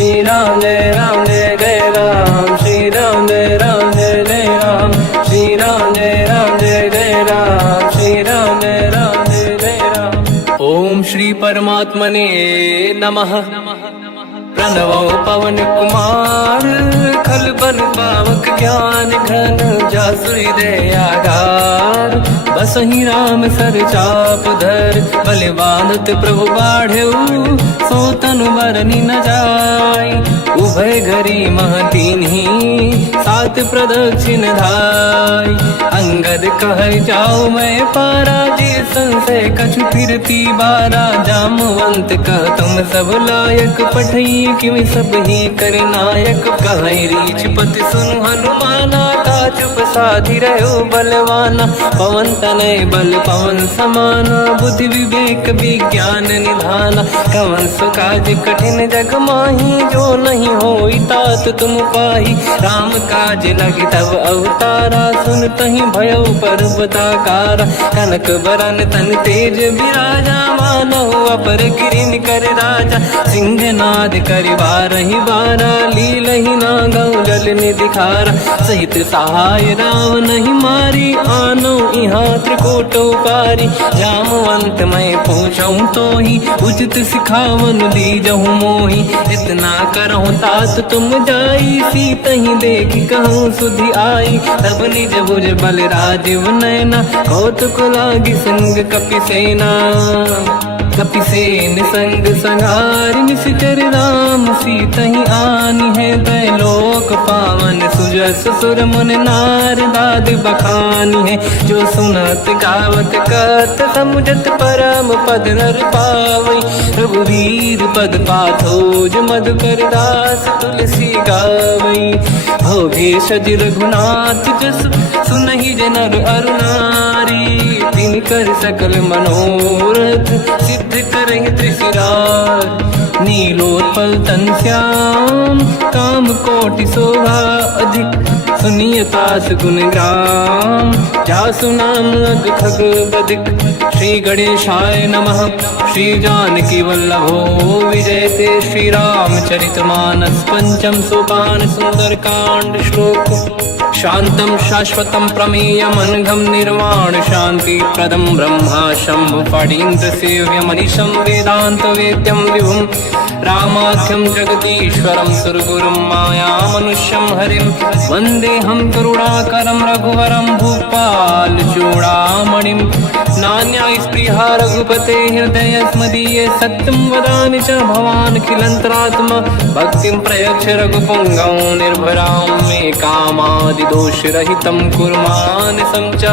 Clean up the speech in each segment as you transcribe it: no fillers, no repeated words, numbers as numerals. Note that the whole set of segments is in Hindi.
श्री राम जय जय राम, श्री राम जय जय राम, श्री राम जय जय राम, श्री राम जय जय राम। ओम श्री परमात्मने नमः। प्रणवो पवन कुमार, खल बन पावक ज्ञान घन, जासुरी दयागार। बसहि राम सर चाप धर, बलवानत प्रभु बाढ़ऊ, सो तनु मरनि न जाय। उभय घरी मह दीन्ही, सात प्रदक्षिण धाय। अंगद कह जाओ मैं पारा, जी संशय कछु फिरती बारा। जामवंत कह तुम सब लायक, पठई किमि सब ही कर नायक। कहीं रीछ पति सुनु हनुमाना, का चुप साधि रहो बलवाना। पवन तनय बल पवन समाना, बुद्धि विवेक विज्ञान निधाना। कवन सो काज कठिन जग माही, जो नहीं होई तात तुम पाही। राम काज लगी तब अवतारा, सुन तहि भयउ पर्वताकारा। कनक बरन तन तेज बिराजा, मानहु अपर गिरिन कर राजा। सिंहनाद करि बारहि बारा, लीलहि नागौ जल निधिखारा। सहित सहाय राम नहीं मारी, आनो इहाँ त्रिकोटौ पारी। जामवंत मैं पूछऊँ तोहि, उचित सिखावन दीजहु मोहि। इतना करहु तात तुम जाई, सीतहि देखि कहूँ सुधि आई। तब निज भुज बल राजीव नैना, कौतुक लागी संग कपिसेना। कपिसेन संग संहारि, निशिचर राम सीतहि आनी है। दैलोक पावन सुजस सुर मुन नार, दाद बखानी है। जो सुनत गावत कत, समुझत परम पद नर पावई। रघुवीर पद पाथोज, मधुकर दास तुलसी गावई। भोगे सज रघुनाथ जस, सुनहि जनर अरु नारी। तिन कर सकल मनोरथ, सिद्ध करहि त्रिशिरार। नीलोत्पल तन श्याम, काम कोटि शोभा अधिक। सुनिय पास गुण ग्राम, जासु नाम अग खग बदिक। श्री गणेशाय नमः। श्री जानकी वल्लभो विजयते, श्री रामचरित मानस। पंचम सोपान सुंदर कांड श्लोक। शांतं शाश्वतं प्रमेयम्, अनघं निर्वाण शांति प्रदं। ब्रह्मा शंभु फणीन्द्र सेव्यम्, मनीषं वेदांत वेद्यं विभुं। रामाख्यं जगदीश्वरं, सुरगुरुं माया मनुष्यं हरिं। वन्देऽहं करुणाकरं रघुवरं, भूपाल चूडामणिं। नान्या स्पृहा रघुपते हृदय स्मदीये, सत्यं वदामि च भवानखिलन्तरात्मा। भक्तिं प्रयच्छ रघुपुङ्गं, निर्भरां मे कामादिदोषरहितं कुर्मानसं च।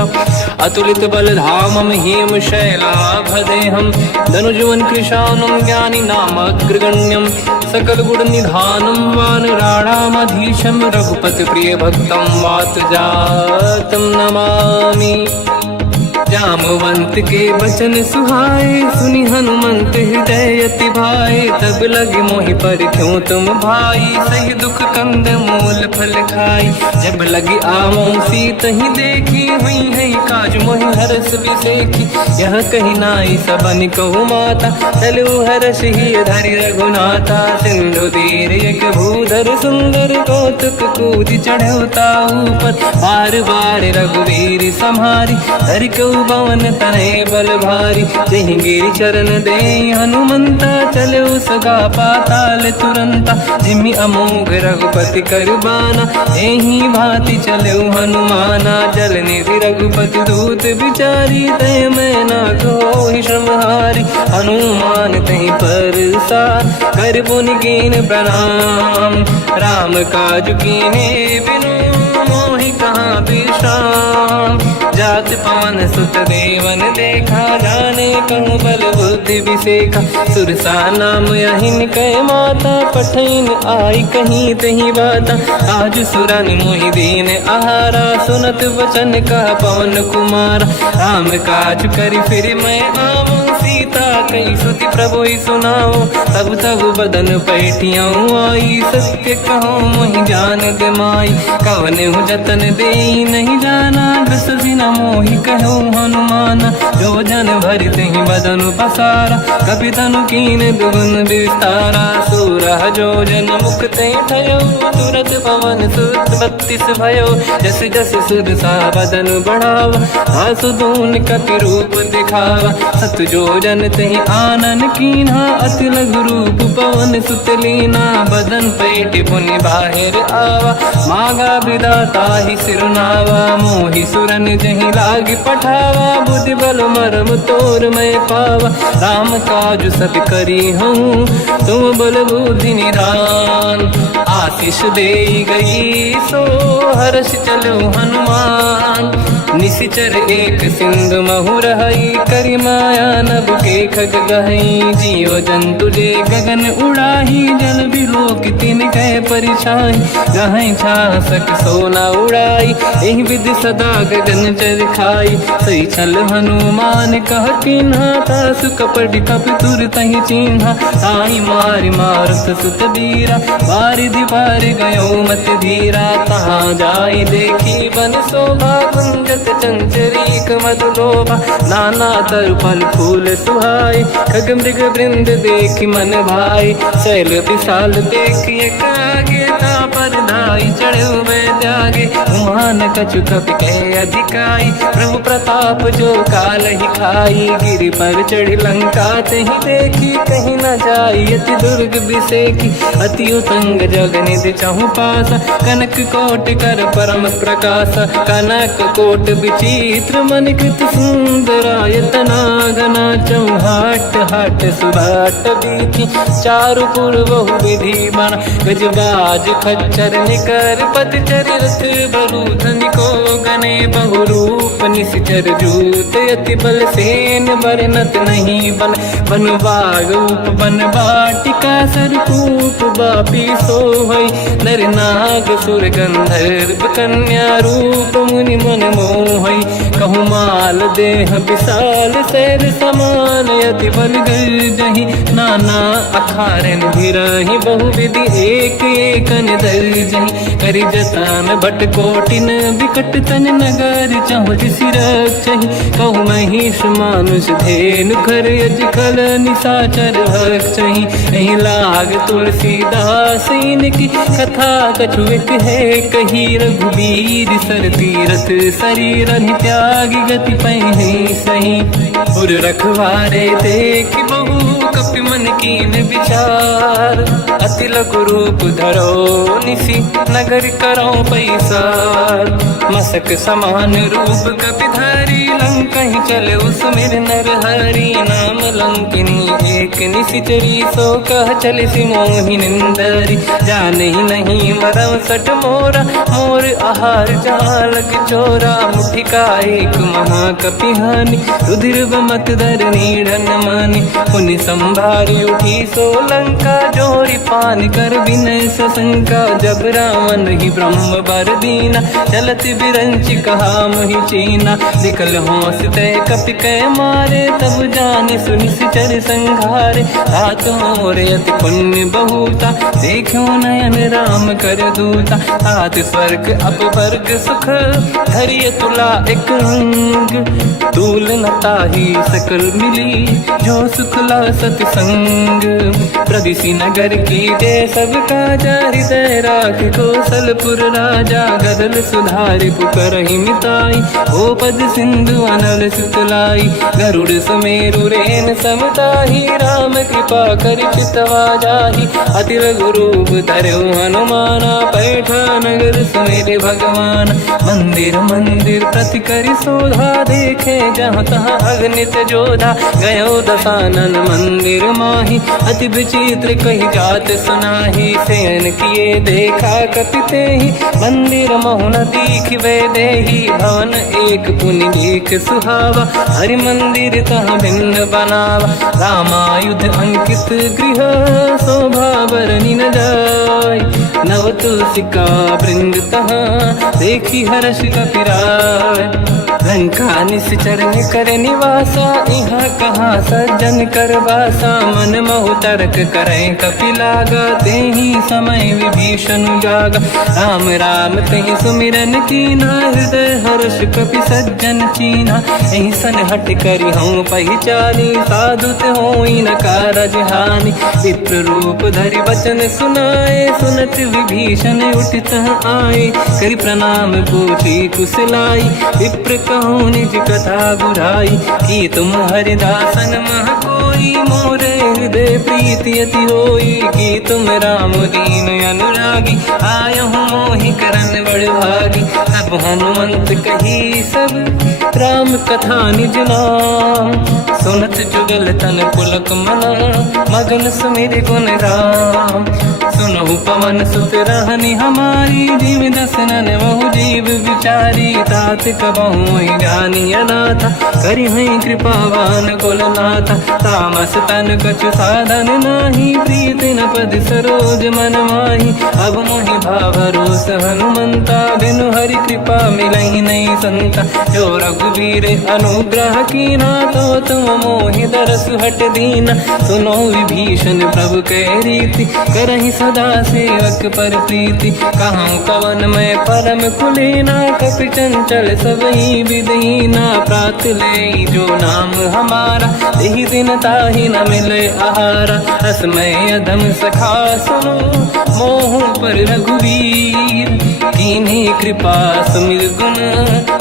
अतुलित बलधामं हेमशैलाभदेहं, धनुजवन कृशानं ज्ञानी नामग्रगण्यं। सकल गुण निधानं वानराणामधीशं, रघुपति प्रिय भक्तं वात जातं नमामि। जामवंत के वचन सुहाए, सुनि हनुमंत हृदय अति भाए। तब लगे मोहि पर क्यों तुम भाई, सही दुख कंद मूल फल खाई। जब लगी आवों सीतहि देखी, हुई है काज मोहि हरस बिसेखी। यह कही नाई सबन कहु माता, चलु हरष ही धरि रघुनाथा। सिंधु तीर एक भूधर सुंदर, कौतुक कूदि चढ़ौता ऊपर। बार बार रघुवीर सम्हारी, धरि कऊ पवन तनय बल भारी। जहि गिरि चरण दे हनुमंता, चलो सगा पाताल तुरंता। जिमि अमोघ रघुपति कर बाना, एहि भांति चलो हनुमाना। जल निधि रघुपति दूत बिचारी, तय मैं ना कोहि श्रमहारी। हनुमान तहि परसा, कर पुनि कीन प्रणाम। राम काज कीने बिनु, मोहि कहाँ विश्राम। जात पवन सुत देवन देखा, जाने कहूँ बल बुद्धि विसेखा। सुरसा नाम यहिन कै माता, पठैन आई कहीं तही बाता। आज सुरन मोहि दीन आहारा, सुनत वचन का पवन कुमार। राम काज करि फिर मैं आवूं, सीता कई सुति प्रभु सुनाओ। तब तब बदन पैठियाँ आई सत्य कहो मोहि जान दे माई। कवन हूँ जतन दे नहीं जाना दस दिन मोहि कहो हनुमान। जो जन भरित ही बदन पसारा कपि तनु कीन दुगुन विस्तारा। सूरह जो जन मुख ते भयो तुरत पवन सुत 32 भयो। जस जस सुर सा बदन बढ़ावा आसु दून कपि रूप दिखावा। सत जो जन ते आनन कीन्हा अति लघु रूप पवन सुत लीना। बदन पेट पुनि बाहिर आवा मागा विदाता ही सिरनावा। मोहि सुरन जहि लाग पठावा बुद्धि बल मरम तोर मैं पावा। राम काज सब करी हूँ तुम बल बुद्धि निधान। आशीष दे गई सो हर्ष चलो हनुमान। निशिचर एक सिंधु महु रहई करि माया नभ के खग गहई। जीव जंतु जे गगन उड़ाही जल बिलोक तिन कह परिछाई। गहई छासक सोना उड़ाई एहि विधि सदा गगन चर खाई। सही छल हनुमान कह किन्हा तासु कपट कप तुर तहि चिन्हा। ताई मारि मारुत सुत बीरा बारिधि पार गयो मत धीरा। तहाँ जाई देखी बन शोभा कुंजत चंचरीक मधुलोभा। नाना तरु फल फूल सुहाई खग मृग वृंद देख मन भाई। शैल विशाल देखिए कागे पर धाई चढ़े हुए त्यागे। उमान कछु कपि कह अधिकाई प्रभु प्रताप जो काल ही खाई। गिरि पर चढ़ी लंका ते ही देखी कहीं न जाई अति दुर्ग बिसेकी। अति उतंग जग निधि चहु पासा कनक कोट कर परम प्रकाश। कनक कोट विचित्र मन कृत सुंदरायतना घना चौहाट हाट सुभाट बीथी। चारु पुर बहु विधि बना गजबाज खच्चर निकर पतचर रथ बरु धनिको गने बहु रूप। निशिचर जूत अति बल सेन बरनत नहीं बन। बन बाग उप बन बाटिका सरकूप बापी सोहई। नर नाग सुर गंधर्व कन्या रूप मुनि मन मोहई। कहु माल देह विशाल शैर समान यति बल गर्जहि। नाना अखारन भिरहि बहु विधि एक एकन दर्जहि। करि जतन भट कोटिन विकट तन नगर चहुँ सिरक्षहि। कहु महिष मानुष धेनु खर यज खल निशाचर भक्षहि। एहि लाग तुलसीदास इनकी कथा कछु एक है कही। रघुबीर सर तीरथ शरीर त्यागी गति पहि सही। उर रखवारे देख बहु कपि मन कीन विचार। अति लघु रूप धरो निसी नगर करो पैसार। मसक समान रूप कपि धारी लंका ही चले उसमें नर हरि। नाम लंकिनी एक निशिचरी सो कह चले सि मोहि निंदरी। जान ही नहीं मरम सट मोरा मोर आहार जालक चोरा। मुठिका एक महाकपि हानि रुधिर बमत धर नीढ़न मानि। पुनि संभारी उठी सो लंका जोरी पान कर विनय सशंका। जब रावण ही ब्रह्म बर दीना चलत बिरंच कहा मोहि चीना। निकल होश तय कपि कह मारे तब जाने सुनि सिचर संघारे। तात मोर अति पुण्य बहुता देखो नयन राम कर दूता। तात स्वर्ग अपवर्ग सुख धरिय तुला एक रंग। तूल न ताहि सकल मिली जो सुखला सतसंग। प्रदिशि नगर की जय सब काजा हृदय राख कौशलपुर राजा। गदल सुधारि पुकरहि मिताई ओ पद सिंधु अनल सुतलाई। गरुड़ सुमेरु रेन समताहि राम कृपा कर चितवा जाहि। अति लघु रूप धरौ हनुमाना पैठा नगर सुमेरे भगवान। मंदिर मंदिर प्रति करि शोधा देखे जहाँ तहाँ अगणित जोधा। गयो दशानन मंदिर माहि अति विचित्र कही जात सुनाहि। शयन किए देखा कपि तेहि मंदिर महु न दीखिबे देहि। भवन एक पुनि देख सुहावा हरि मंदिर तहाँ भिन्न बनावा। रामायुध अंकित गृह शोभा बरनि न जाय। नव तुलसी का वृंद तहाँ देखी हर्ष कपिराय। लंका निश्चर कर निवासा यहाँ कहाँ सज्जन कर वासा। मन महु तर्क करें कपिलागा तेहि समय विभीषण जागा। राम राम तेहि सुमिरन कीना हृदय हर्ष कपि सज्जन चीना। ऐसन हट करी हूँ पहचानी साधुत होई न कारज हानि। विप्र रूप धरि वचन सुनाए सुनत विभीषण उठित आए। करि प्रणाम पूछी कुशलाई विप्र कहूँ निज कथा बुराई। कि तुम हरिदासन मह कोई मोरे हृदय प्रीति अति होई। कि तुम राम दीन अनुरागी आयहु मोहि करन बड़ भागी। तब हनुमंत कही सब राम कथा निज नाम। सुनत जुगल तन पुलक मना मगन सुमिर गुण राम। सुनहु पवन सुत रहनी हमारी जीव दसनन बहु जीव विचारी। तात कबहु जानी अनाथा करि हई कृपावान कुलनाथा। तामस तन कछु साधन नाही प्रीति न पद सरोज मन माही। अब मोहि भावरोस हनुमंता बिनु हरि कृपा मिलहि नहीं संता। जो रघुवीर अनुग्रह कीना तो तुम मोहि दरस हट दीना। सुनो विभीषण प्रभु के रीति करहि सदा सेवक पर प्रीति। कहूँ कवन मैं परम कुलीना कपि चंचल सबई विदहीना। प्रात ले जो नाम हमारा यही दिन ताहि न मिले आहारा। असमय अधम सखा सुनो मोह पर रघुवीर। कीन्ही कृपा सुमिर गुण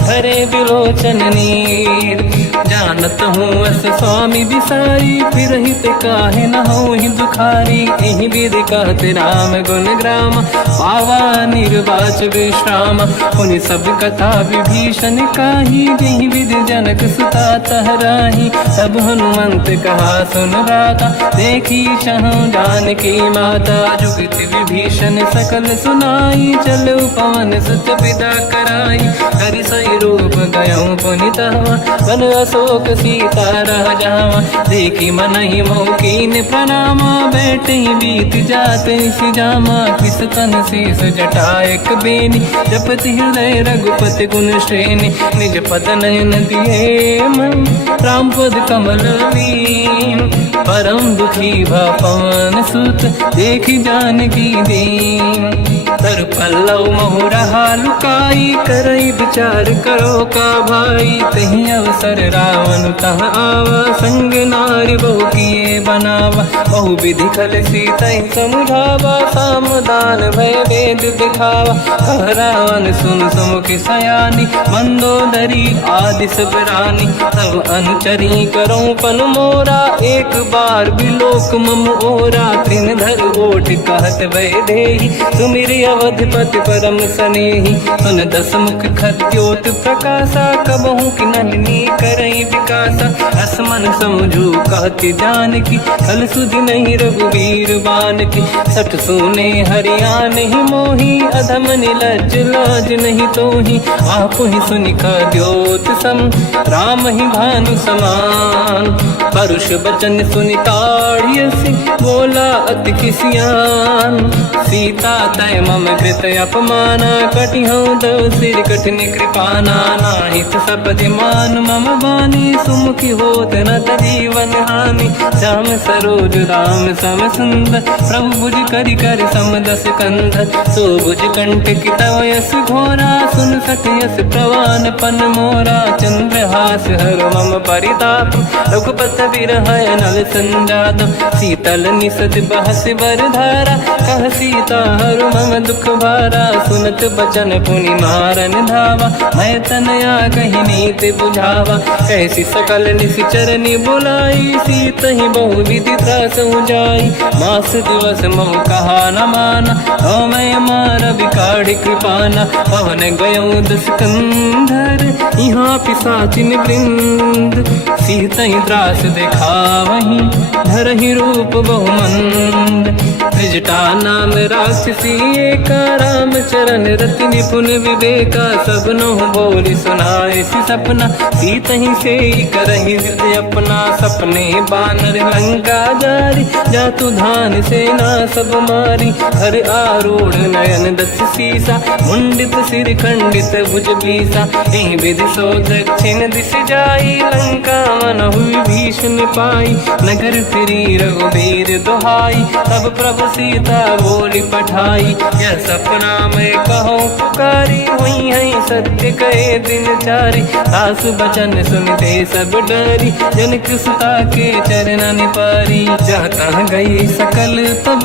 हरे बिलोचन नीर। जानत हूँ अस स्वामी बिसारी फिर हित काहे न हो ही दुखारी। यही विधि कहते राम गुण ग्राम पावा निर्वाच विश्राम। उन सब कथा विभीषण काही यही विधि जनक सुता तहराही। तब हनुमंत कहा सुन राता देखी चहु जानकी माता। जुगति विभीषण सकल सुनाई चलो पवन सुत पिता कराई। हरि सही रूप गयऊँ पुनितवा वन अशोक सीता रह जावा। देखी मन ही मोकीन प्रणामा बैठे ही बीत जाते सिजामा। किस तन शेष जटा एक बेनी जपति हृदय रघुपति गुण श्रेणी। निज पद नयन दिए मन राम पद कमल लीन। परम दुखी भा पवन सुत देखी जानकी दीन। तर पल्लव महु रहा लुकाई करई विचार करो का भाई। तही अवसर रावण तह आवा संग नारी बहु किए बनावा। बहु विधि खल सीता समुझावा सामदान भय वेद दिखावा। कह रावण सुन सुमुख सयानी मंदोदरी आदि सब रानी। तब अनुचरी करो पन मोरा एक बार बिलोक मम ओरा। त्रिन धर ओठ कहत भय देहि सुमिर अवधपति परम सनेहि। सुन दस मुख खद्योत प्रकाशा कबहु कि नलिनी करई विकासा। असमन समझू कहती जानकी कल सुधि नहीं रघुवीर बान की। सठ सुने हरियाण ही मोही अधम निलज लाज नहीं तोही। आप ही सुनि खद्योत सम राम ही भानु समान। परुष बचन सुनि ताड़ियसि बोला अति किसियान। सीता तय मम कृत अपमाना कटिहूँ दो सिर कठिन कृपाना। नाहित सपदि मान मम बानी सुमुखी होत न जीवन हानि। श्याम सरोज राम सम सुंदर प्रभु भुज करि कर समदस कंधर। सो भुज कंठ की तव यस घोरा सुन सठ यस प्रवान पन मोरा। चंद्रहास हर मम परिताप रघुपत विरह नल संजात। शीतल निसत बहस बर धारा कह सीता हर मम दुख भारा। सुनत बचन पुनि मारन धावा मैं तनया कही नीति बुझावा। कैसी सकल निश्चरनी बुलाई सीत ही बहु विधि त्रास जाई। मास दिवस महु कहा न माना तो मैं मार बिकाढ़ कृपाना। पवन गयो दस कंधर यहाँ पिशाचिन वृंद। सीत ही त्रास देखा वहीं धर ही रूप बहुमंद। त्रिजटा नाम राक्षसी एका, राम चरण रति निपुण विवेका। सबनो बोली सुनाए सी सपना, सीत ही से करही हृदय अपना। सपने बानर लंका जारी, जातु धान सेना सब मारी। हर आरूढ़ नयन दस सीसा, मुंडित सिर खंडित भुज बीसा। एहि विधि सो दक्षिण दिश जाई, लंका मन हुई भीषण पाई। नगर फिरी रघुबीर दुहाई, तब प्रभु सीता बोली पठाई। यह सपना मैं कहूँ पुकारी, हुई है सत्य कहे दिन चारी। सास बचन सुनते सब डरी, जनक सुता के चरण पारी। जहाँ तहाँ गई सकल तब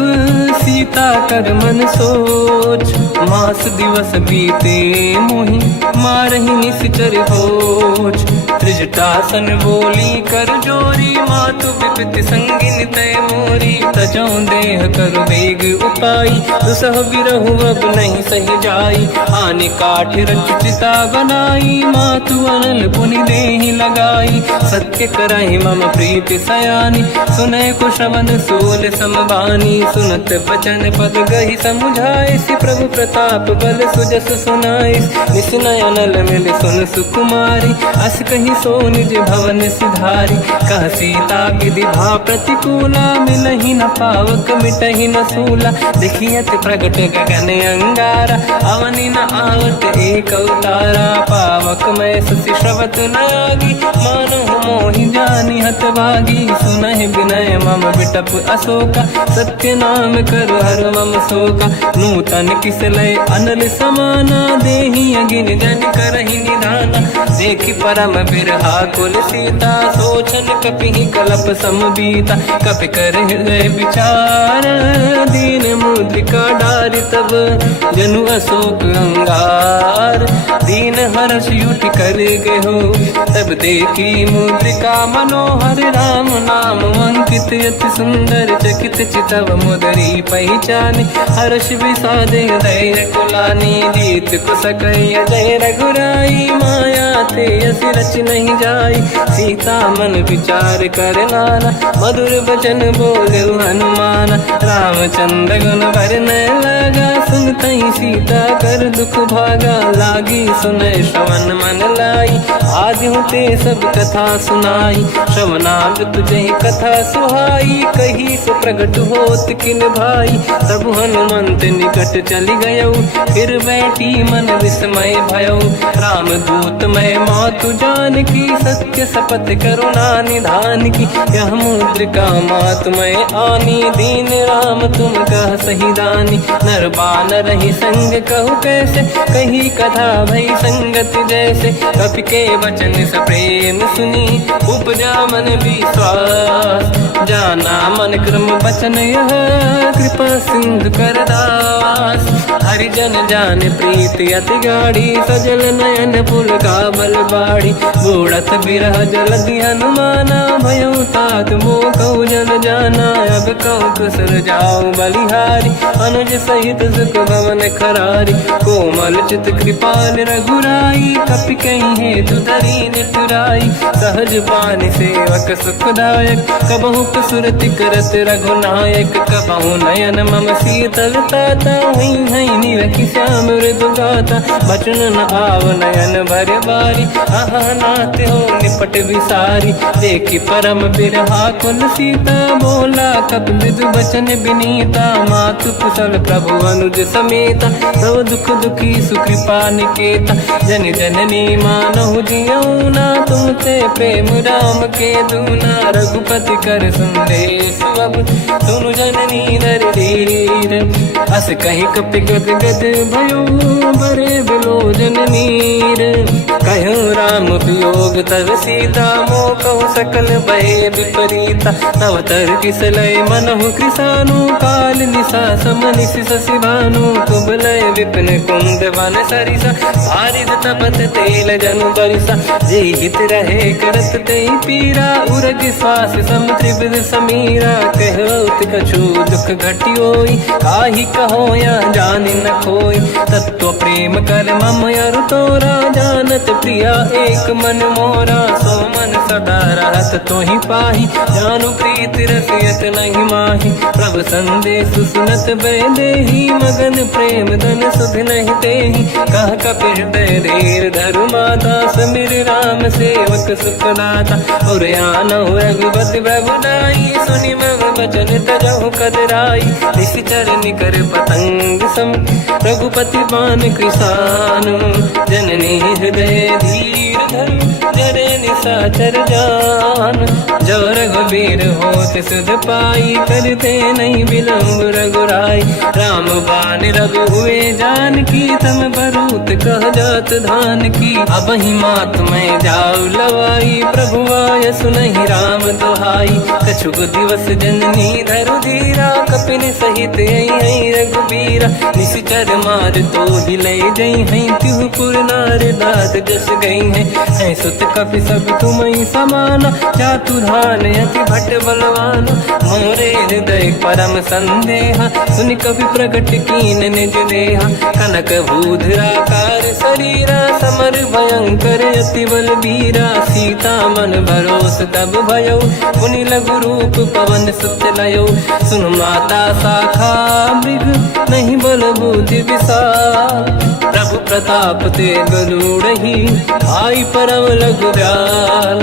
सीता कर मन सोच। मास दिवस बीते मोहि मारहि निश्चर होच। त्रिजटासन बोली कर जोरी, मातु विपति संगिन तय मोरी। तजौ देह कर वेग उपाई, दुसह बिरहु अब नहीं सही जाई। आने काठ रचिता बनाई, मातु अनल पुनि देहि लगाई। सत्य करहि मम प्रीति सयानी, सुनय कुशवन सोल समबानी। सुनत बचन पद गहि समुझाए, सि प्रभु प्रताप बल सुजस सुनाई। निसनय अनल मिल सुन सुकुमारी, अस कहि सो निज भवन सिधारी। कह सीता विधि भा प्रतिकूला, मिलहि न पावक मिटहि न सूला। देखियत प्रगट गगन अंगारा, अवनि न आवत एक अवतारा। पावक मैं ससि श्रवत न आगी, मानहु मोहि जानि हत भागी। सुनहि विनय मम बिटप अशोका, सत्य नाम कर हर मम शोका। नूतन किस लय अनल समाना, देहि अगिन जन करहि निधाना। देखि परम बिरहा कुल सीता, सोचन कपिहि कलप समबीता। कपि कर हृदय विचार, दीन मुद्रिका डारि तब जनु अशोक अंगार। दीन हर्ष युति कर गेहु, तब देखी मुद्रिका मनोहर। राम नाम अंकित अति सुंदर, चकित चितव मुदरी पहचान। हर्ष विषादे धैर्य कुलानी, जीत कुसकय जय रघुराई। माया ते अस रच नहीं जाई, सीता मन विचार कर नाना। मधुर बचन बोले हनुमान, रामचंद्र गुण वर्णय लगा। सुनतहि सीता कर दुख भागा, लागी सुनय श्रवण मन लाई। आदि होते सब कथा सुनाई, श्रवणामृत तुझे कथा सुहाई। कही सो प्रगट होत किन भाई, तब हनुमंत निकट चली गयौ। फिर बैठी मन विस्मय भयौ, राम दूत मैं मातु जानकी। सत्य शपथ करुणा निधान की, यह मुद्रिका मातु मैं आनी। दीन राम तुम कह सही दानी, नर बानर ही संग कहु कैसे। कही कथा भई संगत जैसे, कपि के वचन सप्रेम सुनी। उपजा मन विश्वास, जाना मन क्रम वचन यह। कृपा सिंधु कर दास, हरिजन जान प्रीति अति गाढ़ी। सजल नयन पुल का बल बाढ़ी, बूढ़त बिरह जलधि हनुमाना। भयउ तात मोह कहु जल जाना, अब कहु कुशल जाऊ बलिहारी। अनुज सहित सुख भवन करारी, कोमल चित कृपाल रघुराई। कपि कहीं हेतु धरी निठुराई, सहज पानि सेवक सुखदायक। कबहु कसुरति करत रघुनायक, कबहु नयन मम शीतल ताता। हुई है निरखि श्याम मृदु गाता, बचन न आव नयन भर बारी। आहा नाथ हो निपट विसारी, देखि परम बिरहा कुल सीता। बोला कपि मृदु बचन विनीता, मातु कुशल प्रभु अनुज समेता। सब दुख दुखी सुकृपा निकेता, जन जननी मानहु जियौना। तुमसे प्रेम राम के दूना, रघुपति कर संदेश अब सुनु जननी नर धीर। अस कहीं कपि गद गद भयो, बरे बिलोचन नीर। कहूँ राम वियोग तब सीता, मोह कहु सकल भय विपरीता। तव तर किसलय मनहु कृसानु, काल निशा समनिश शशि भानु। कुबलय विपिन कुंद वन सरिसा, बारिद तपत तेल जनु बरिसा। जे हित रहे करत ते पीरा, उरग श्वास सम त्रिविध समीरा। कहत कछु दुख घटियोई, काहि कहो या जानि न खोई। तत्व प्रेम कर मम अरु तोरा, जानत प्रिया एक मन मोरा। सो मन सदा रहत तोहि पाहि, जानु प्रीति रसियत नहीं माहि। प्रभु संदेश सुनत बैदेही, मगन प्रेम धन सुध नहीं तेहि। कह कपि हृदय धीर धरु माता, समीर राम सेवक सुखदाता। और आनहु रघुपति प्रभुदाई, सुनि मम वचन तजहु कदराई। निश्चर निकर पतंग सम, रघुपति बान कृसानु। जननी हृदय धीर धरु, जरे निशाचर जान। जो रघुबीर होत सुध पाई, करते नहीं विलम्ब रघुराई। राम बान रघु हुए जानकी, तम बरूत कह जात धान की। अब ही मात मैं जाऊ लवाई, प्रभु आय सुनहि राम दुहाई। कछुक दिवस जननी धरु धीरा, कपिन सहित आई रघुबीरा। निश्चर मार तो हिलै जई हैं, तिहु पुर नार दात जस गई हैं। सुत कपि सब तुमहि समाना, जातु धान अति भट बलवाना। मोरे हृदय परम संदेहा, सुनि कपि प्रगट कीन निज देहा। कनक भूधराकार शरीरा, समर भयंकर अति बलबीरा। सीता मन भरोस तब भयो, मुनि लघु रूप पवन सुत लयो। सुन माता शाखा मृग, नहीं बल बुद्धि विशाल। प्रभु प्रताप ते गरुड़हि, आई परम लघु दयाल।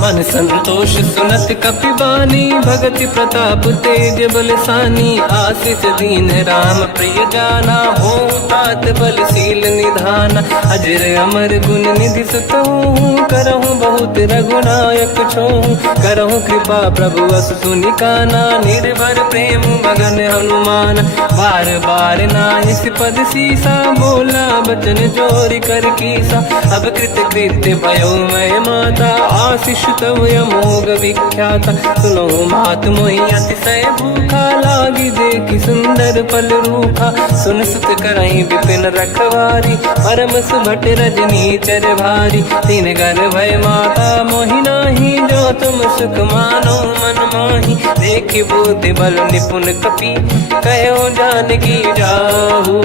मन संतोष सुनत कपि बानी, भगति प्रताप तेज बलसानी। आशीष दीन राम प्रिय जाना, हो तात बलशील निधाना। अजर अमर गुण निधि सुतहु, करहु बहुत रघुनायक छोहु। करहु कृपा प्रभु अस सुनि काना, निर्भर प्रेम मगन हनुमान। बार बार नाहिस पद सीसा, बोला बचन जोरि कर कीसा। अब कृत कृत्य भयो मैं माता, आशीष तव अमोघ विख्याता। सुनो मात मोहि अतिशय भूखा, लागी देखि सुंदर पल रूखा। सुन सुत करहि विपिन रखवारी, परम सुभट रजनी चर भारी। तीन घर भय माता मोहि नाही, जो तुम सुख मानो मन माही। देखि बुद्धि बल निपुण कपि, कहो जानकी जाहू।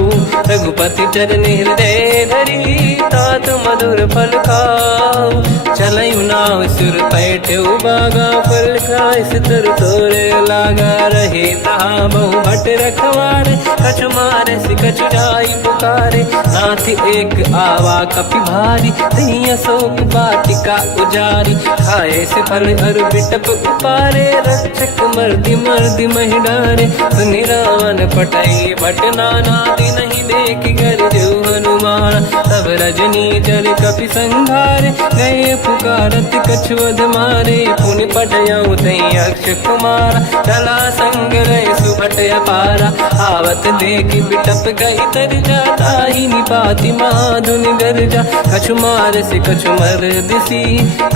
रघुपति चरण हृदय धरी, तात मधुर फल खाऊ। चलऊ नाव सुर पैठ्यु बागा, फल खाय सितर तोरे लागा। रहे तहाँ बहु भट रखवारे, कछु मारे सि कछु जाई पुकारे। नाथ एक आवा कपि भारी, दही अशोक वाटिका उजारी। खाए से फल अरु बिटप उपारे, रक्षक मर्दि मर्दि महि डारे। सुनि रावण पटई भट नाना, नहीं देखि घर जो हनुमान। तब रजनी जल कपि संघारे, गए पुकारत कछु अध मारे। पुनि पटयऊ तई अक्ष कुमारा, चला संग रहे सुभट अपारा। आवत देखि बिटप गई तरजा, ताहि निपाति माधुनि गरजा। कछु मार से कछु मर दिसी,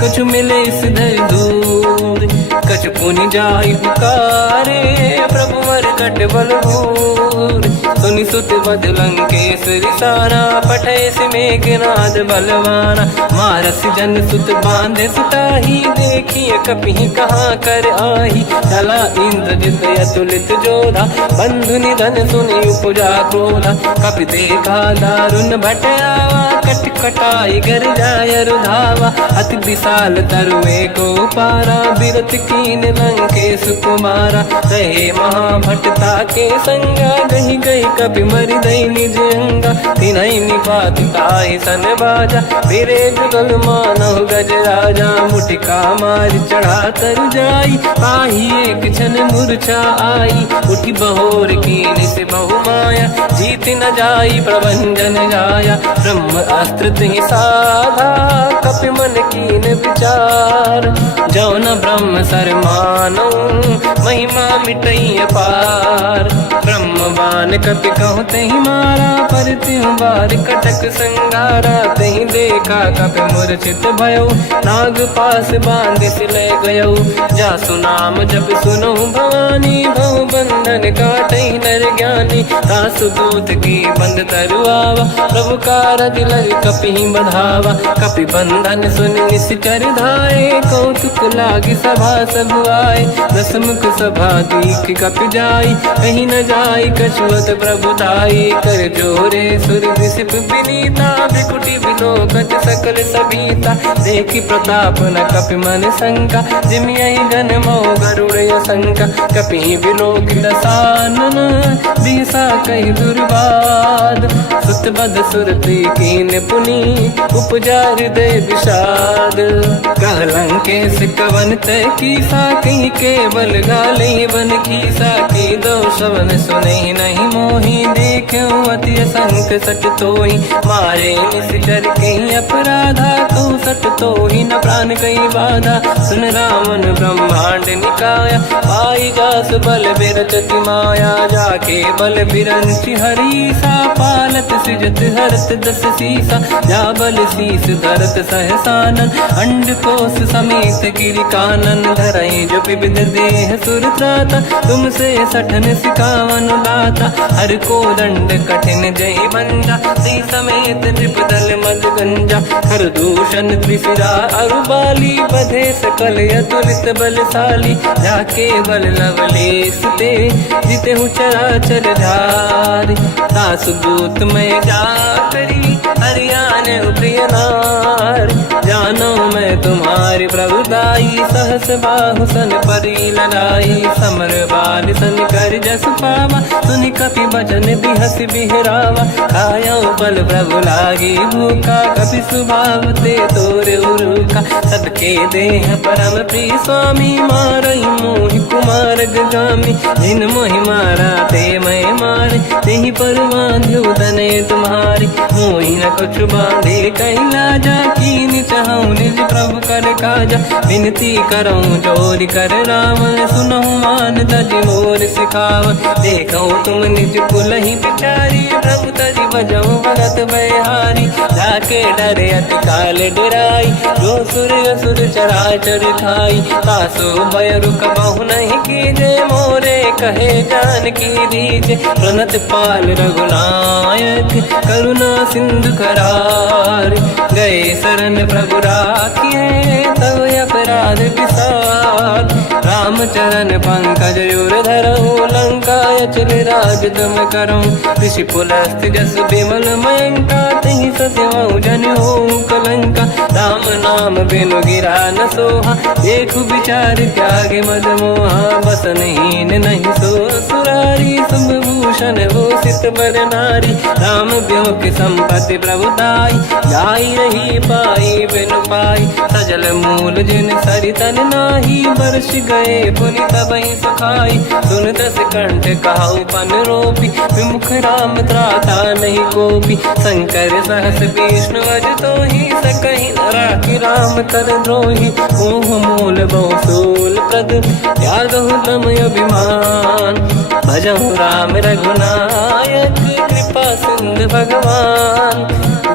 कछु मिले सिधर दूर। कछु पुनि जाई पुकारे, प्रभु वर कट बलभूर। सुनि सुत बद लंकेश्वरी सारा, पठय से मेघनाद बलवाना। मारस जन सुत बांधे सुताही, देखिए कपि कहाँ कर आही। चला इंद्रजित अतुलित जोधा, बंधु निधन सुनि उपजा क्रोधा। कपि देखा दारुण भट आवा, कट कटाई गर जाय रुधावा। अति विशाल तरुए को पारा, बिरत कीन लंकेश कुमारा। रहे महाभटता के संगा, गही गई कपि मरि दई निज अंगा। तिन्हि निपात ताहि सन बाजा, फिरे जुगल मानहु गज राजा। मुटिका मार चढ़ा तर जाई, पाही एक क्षण मूर्छा आई। उठि बहोर कीन से बहु माया, जीत न जाई प्रभंजन जाया। ब्रह्म अस्त्र तिहि साधा, कपि मन कीन विचार। जो न ब्रह्म सर मानो, महिमा मिटई अपार। ब्रह्म बान कपि कहु तहि मारा, पर तिहु बार कटक संगारा। तहि देखा कपि मूर्छित भयो, नाग पास बांध सिले गयो। जासु नाम जप सुनहु भवानी, भव बंधन काटहि नर ज्ञानी। दास दूत की बंद तरुआवा, प्रभु कारज लग कपि बधावा। कपि बंधन सुन निश्चर धाये, कौतुक लागी सभा सब आए। दसमुख सभा दीख कपि जाई, कहीं न जाई कछुअत प्रभु ताई। कर जोरे सुर विसिप विनीता, भ्रिकुटी विलोकत सकल सबीता। देखी प्रताप न कपि मन शंका, जिमियहि जन्मो गरुड़ शंका। कपि विलोक दसानन, दिशा कहि दुर्वाद। सुत बद सुरति कीन पुनी, उपजा हृदय विषाद। कहलंकेश कवन तय कीसा, कहीं केवल गाले बन कीसा। की दो शवन सुने नहीं मोही, देख्यो अति संक सट तोहि। मारे निश्चर कहीं अपराधा, कहूँ सट तोहि न प्राण कहीं बाधा। सुन रावण ब्रह्मांड निकाया, पाई जास बल बिरचति माया। जाके बल बिरंचि हरीसा, पालत सृजत हरत दस सीसा। जा बल शीस धरत सहसानन, अंड कोश समेत गिरि कानन। धरई जो विविध देह सुर त्राता, तुमसे सठन सिखावन दाता। हर को दंड कठिन जय बंजा, सी समेत नृपदल मद गंजा। हर दूषण त्रिशिरा अरुबाली, बधे सकल अतुलित बलशाली। जाके बल लवलेश ते, जिते हूँ चराचर धारी। दास दूत मैं जा करी, हरियाण प्रिय नार। जानो मैं तुम्हारी प्रभुताई, सहस बाहु सन परी लड़ाई। समर बाल सन कर जस पावा, सुनि कपि बचन बिहस बिहरावा। खायो बल प्रभु लागी भूखा, कपि स्वभाव ते तोरे उरुका। सबके देह परम प्रिय स्वामी, मारई मोहि कुमार गामी। जिन मोहि मारा ते मैं मारे, तेहि पर बांध्यो दने तुम्हारी। मोहि न कुछ बांधे कैलाजा, कीनि चाहूँ निज प्रभु कर काजा। विनती करऊँ जोरि कर रावण, सुनहु मान तज मोर सिखावन। देखऊँ तुम निज कुल ही बिचारी, प्रभु तज बजऊँ भगत बयहारी। जाके डरे अति काल डराई, जो सुर असुर चराचर खाई। तासो भय रुक बहु नहीं कीजे, मोरे कहे जान की दीजे। प्रणत पाल रघुनायक, करुणा सिंधु करार। गए शरण प्रभु राखिए, तब अपराध विसार। रामचरण पंकज युर धरऊँ, लंका अचल राज तुम करऊँ। ऋषि पुलस्त जस विमल मयंका, तहि सत्यवं जन होऊँ कलंका। राम नाम बिनु गिरा न सोहा, देखु विचार त्यागे मद मोहा। बसनहीन नहीं सो सुरारी, शुभ भूषण भूषित बर नारी। राम ब्यों की संपत्ति प्रभुताई, जाई रही पाई बिनु पाई। सजल मूल जिन सरितन नाही, बरस गए पुनि तबहि सुखाई। सुन दस कंठ कहाऊ पन रोपी, विमुख राम त्राता नहीं कोपी। शंकर सहस विष्णु अज तोहि, सकहि न राखि राम कर द्रोही। मोह मूल बहु सूल प्रद, त्यागहु तम अभिमान। भजहु राम रघुनायक, कृपा सिंधु भगवान।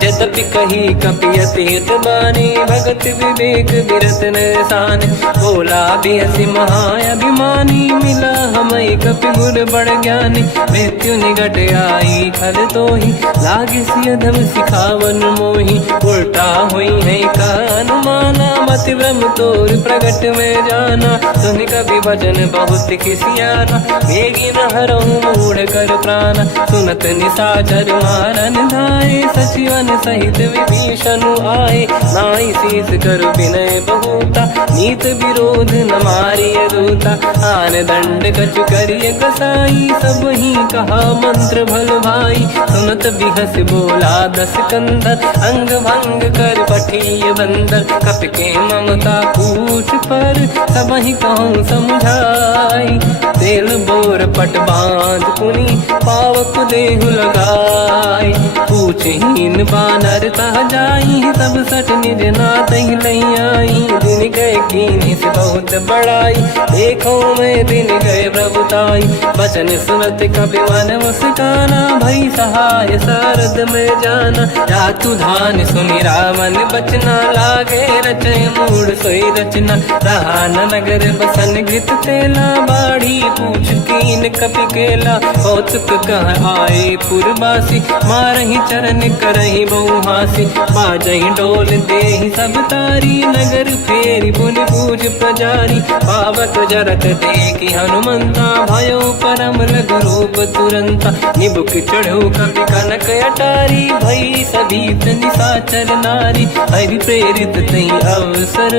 यद्यपि कही कपि अतीत बानी, भगत विवेक विरत निशान। बोला बिहसि महाअभिमानी, मिला हमई कपि गुर बड़ ज्ञानी। मृत्यु निकट आई खल तोहि, लागे सियधम सिखावन मोहि। उल्टा हुई है का अनुमाना, मति ब्रह्म तोर प्रगट में जाना। सुन कपि वचन बहुत किसियाना, वेगी न हरहु मूढ़ कर प्राण। सुनत निशाचर मारन धाये, सचिवन सहित विभीषण आए। नाई शीस कर विनय बहुता, नीत विरोध न मारिय दूता। आन दंड कछु करिय कसाई, सब ही कहा मंत्र भल भाई। सुनत बिहस बोला दस कंदर, अंग भंग कर पठिय बंदर। कपि के ममता पूछ पर, सब ही कहूँ समझाई। तेल बोर पट बांध पुनि, पावक देहु लगाई। पूछहीन बात बानर तह जाई, सब सट निज नाथ ही लई आई। दिन गए कीनी से बहुत बड़ाई, देखो मैं दिन गए प्रभुताई। बचन सुनत कपि मन मुस्काना, भई सहाय सारद में जाना। जातु धान सुनि रावण बचना, लागे रचे मूड सोई रचना। रहा न नगर बसन घृत तेला, बाढ़ी पूछ कीन कपि केला। कौतुक कह आए पुरबासी, मारहि चरण करहि बहु हासी। बाजहि डोल देहि सब तारी, नगर फेरी पुनि पूज प्रजारी। पावक जरत देखि हनुमंता, भयो परम लघु रूप तुरंता। निबुक चढ़ो कपि कनक अटारी, भई सभीत निशाचर नारी। हरि प्रेरित तई अवसर,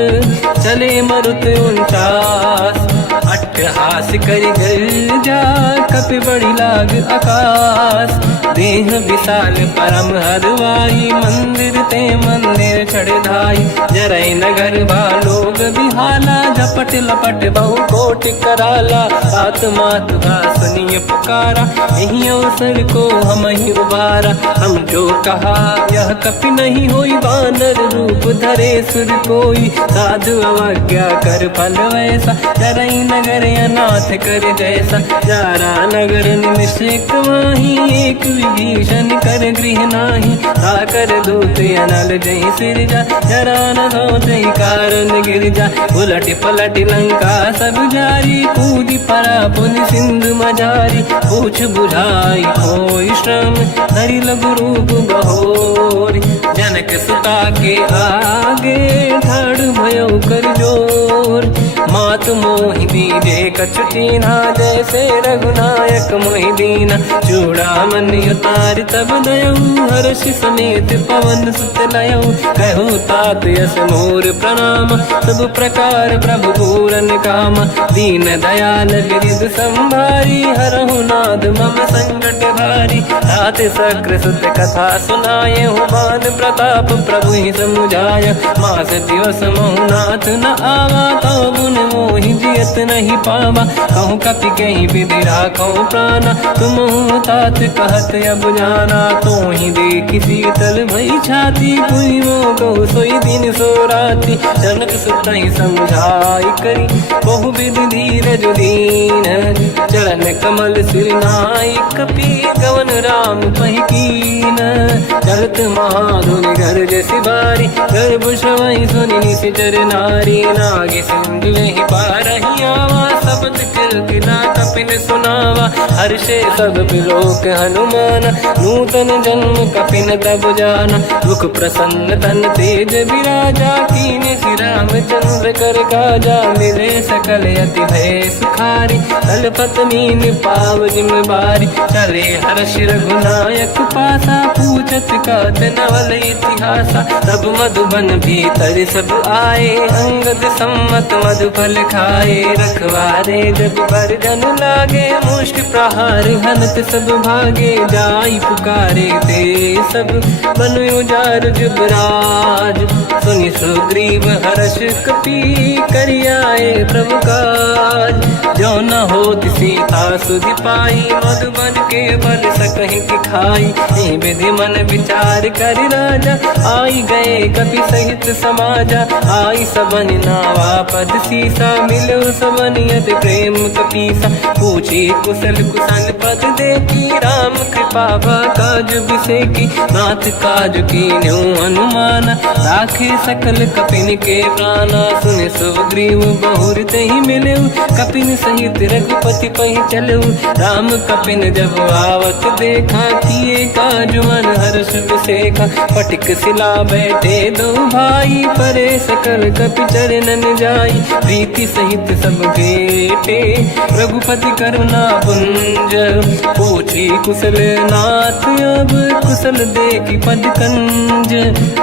चले मरुत 49। अट्टहास करि गर्जा, कपि बड़ी लाग आकाश। देह विशाल परम हरवाई, मंदिर ते मंदिर चढ़ धाई। जरै नगर बालोग बिहाला, झपट लपट बहु कोटि कराला। आत्मा तुहा सुनिय पुकारा, यही अवसर को हम ही उबारा। हम जो कहा यह कपि नहीं होई, बानर रूप धरे सुर कोई। साधु अवज्ञा कर फल वैसा, जरै नगर अनाथ कर जैसा। जारा नगर निमिषेक माही, एक विभीषण कर गृह नाही। ताकर दूत अनल जय सिरजा, जरा न सोते कारण गिर जा। उलट पलट लंका सब जारी, कूदी परा पुन सिंधु मजारी। पूछ बुझाई कोई श्रम, धरि लघु रूप बहोरी। जनक सुता के आगे, ठाड़ भयो कर जोर। मात मोहि दीजे कछु कीन्हा, जैसे रघुनायक मोहि दीना। चूड़ामणि उतारि तब दयऊ, हर्षि समेत पवन सुत लयऊ। कहु तात यस मोर प्रणाम, सब प्रकार प्रभु पूरन काम। दीन दयाल गिरिध संभारी, हरहु नाद मम संकट भारी। तात सक्र सुत कथा सुनाए, बान प्रताप प्रभु ही समुझाय। मास दिवस महु नाथ न आवा, तौ गुण मोहि जियत नहीं पावा। कहूँ कपि कहीं विधि राखो प्राणा, तुम तात कहत अब जाना। तो ही देखि शीतल भई छाती, पुनि मोह कहु सोई दिन सो राति। जनक सुत ही समझाई करी, बहु विधि धीरज दीन। चरण कमल सिर नाई, कपि कवन राम पहि कीन। चलत महाधुनि गर्ज सिबारी, गर्भ श्रवहि सुनि निशिचर नारी। नागे सिंधु ही पारहि आवा, शब्द किलकिला कपिन सुनावा। हर्षे सब बिलोक हनुमान, नूतन जन्म कपिन तब जाना। मुख प्रसन्न तन तेज विराजा, कीने श्री रामचंद्र कर काजा। मिले सकल अति भय सुखारी, तलपत मीन पाव जिम बारी। चले हर्ष रघुनायक पासा, पूछत कात नवल इतिहासा। तब मधुबन भीतर सब आए, अंगद सम्मत मधुफल खाए। रखवारे जब पर जन लागे, मुष्टि प्रहार हनत सब भागे। जाई पुकारे ते सब, मन उजार जुबराज। सुनि सुग्रीव हर्ष कपि, करियाए प्रभु काज। जो न होत सीता सुधि पाई, मधुबन के बल सकहि खाई। हे विधि मन विचार कर राजा, आई गए कपि सहित समाजा। आई सबन नावा पद सीसा, मिलो सबन यद प्रेम कपीसा। पूछी कुशल कुशल पद देखी, राम कृपा काज बिसेकी। नाथ काज कीन्यो हनुमाना, राखे सकल कपिन के प्राणा। सुन सुग्रीव बहुर तहि मिलऊ, कपिन सहित रघुपति पहि चलऊ। राम कपिन जब आवत देखा, किए काज मन हर्ष बिसेखा। पटिक सिला बैठे दो भाई, परे सकल कपि चरणन जाई। प्रीति सहित सब भेटे, रघुपति करुणा पुंज। पूछी कुशल नाथ अब, कुशल देखि पद कंज।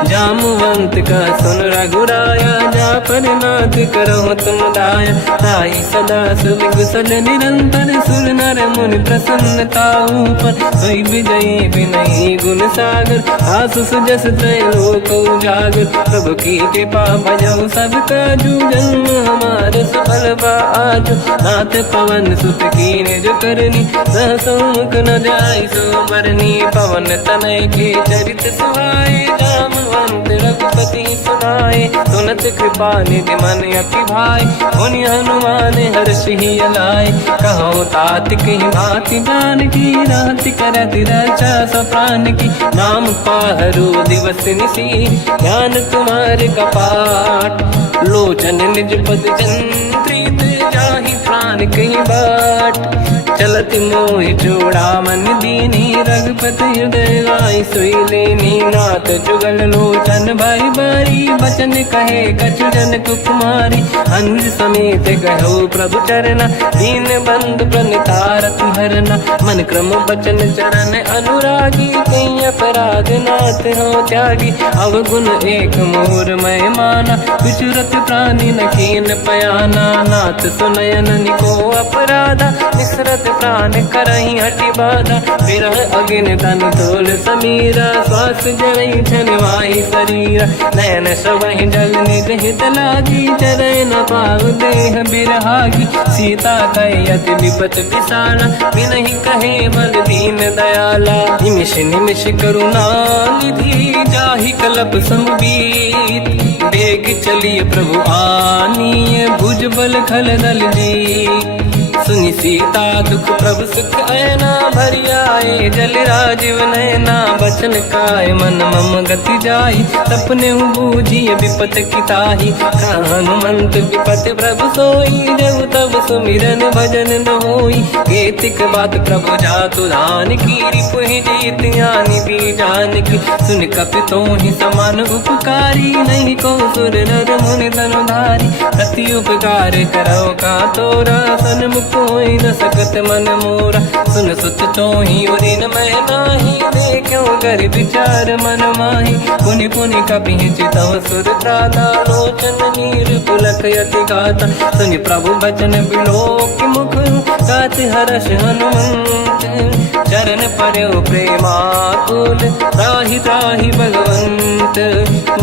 जामवंत का सुन रघुराया, जा पर नाथ करहु तुम दाया। ताई सदा सुख कुशल निरंतर, सुर नर मुनि प्रसन्नता ऊपर। सोई विजयी विनयी गुण सागर, आसु सुजस त्रैलोक उजागर। प्रभु की कृपा भजऊ सब काजू, जन्म हमार सफल बा आज। नाथ पवन सुत कीन्ह जो करनी, सहसौ मुख न जाय सुमरनी पवन तनय के चरित सुहाए जामवंत रघुपति सुनाए सुनत कृपा निधि मन अति भाई मुनि हनुमान हर्षि अलाय कहो तात कहीं भांति जान की राति करत रक्षा सप्रान की नाम पाहरु दिवस निसी ज्ञान तुम्हारे कपाट लोचन निज पद जंत्रित जाहि प्राण कहीं बाट चलत मोहि जोड़ा मन दीनी रघुपति हृदय लाई सोई लेनी नाथ जुगल लोचन भाई बारी बचन कहे कछु जन कुमारी अनुज समेत कहो प्रभु चरना दीन बंधु प्रणितारत हरना मन क्रम बचन चरण अनुरागी कहीं अपराध नाथ हो त्यागी अवगुण एक मोर मैं माना विचुरत प्राणी न कीन पयाना नाथ सुनयन निको अपराधा निसरत प्राण करही हटि बाधा विरह अगिन तन तोल समीरा श्वास जरई छनवाई शरीरा नयन सबहि जल निज हित लागी चरय न पाव देह बिरहागी सीता कहि अति विपत विसाला बिनहि कहे बल दीन दयाला निमिष निमिष करुणा निधि जाहि कलप संबीत बेग चलिए प्रभु आनीय भुज बल खल दल जी सुनि सीता दुख प्रभु सुख ऐना भरि आए जल राजीव नैना बचन काय मन मम गति जाई सपने बूझी विपत किताही हनुमंत विपत प्रभु सोई जब तब सुमिरन भजन न होई केतिक बात प्रभु जातु धान की रिपुहि जीत ज्ञानी भी जान की सुन कपि तोहि समान उपकारी नहीं को सुर नर मुनि तनुधारी प्रति उपकार करो का तोरा सन्मुख कोई न सकत मन मोरा सुन सुत तोहि उरिन मैं नाही देखो कर विचार मन माही पुनि पुनि कपि चितव सुर त्राता लोचन नीर पुलक यति गाता सुनि प्रभु बचन बिलोक मुख गात हर्ष हनुमंत चरण पर्यो प्रेमाकुल त्राहि त्राहि भगवंत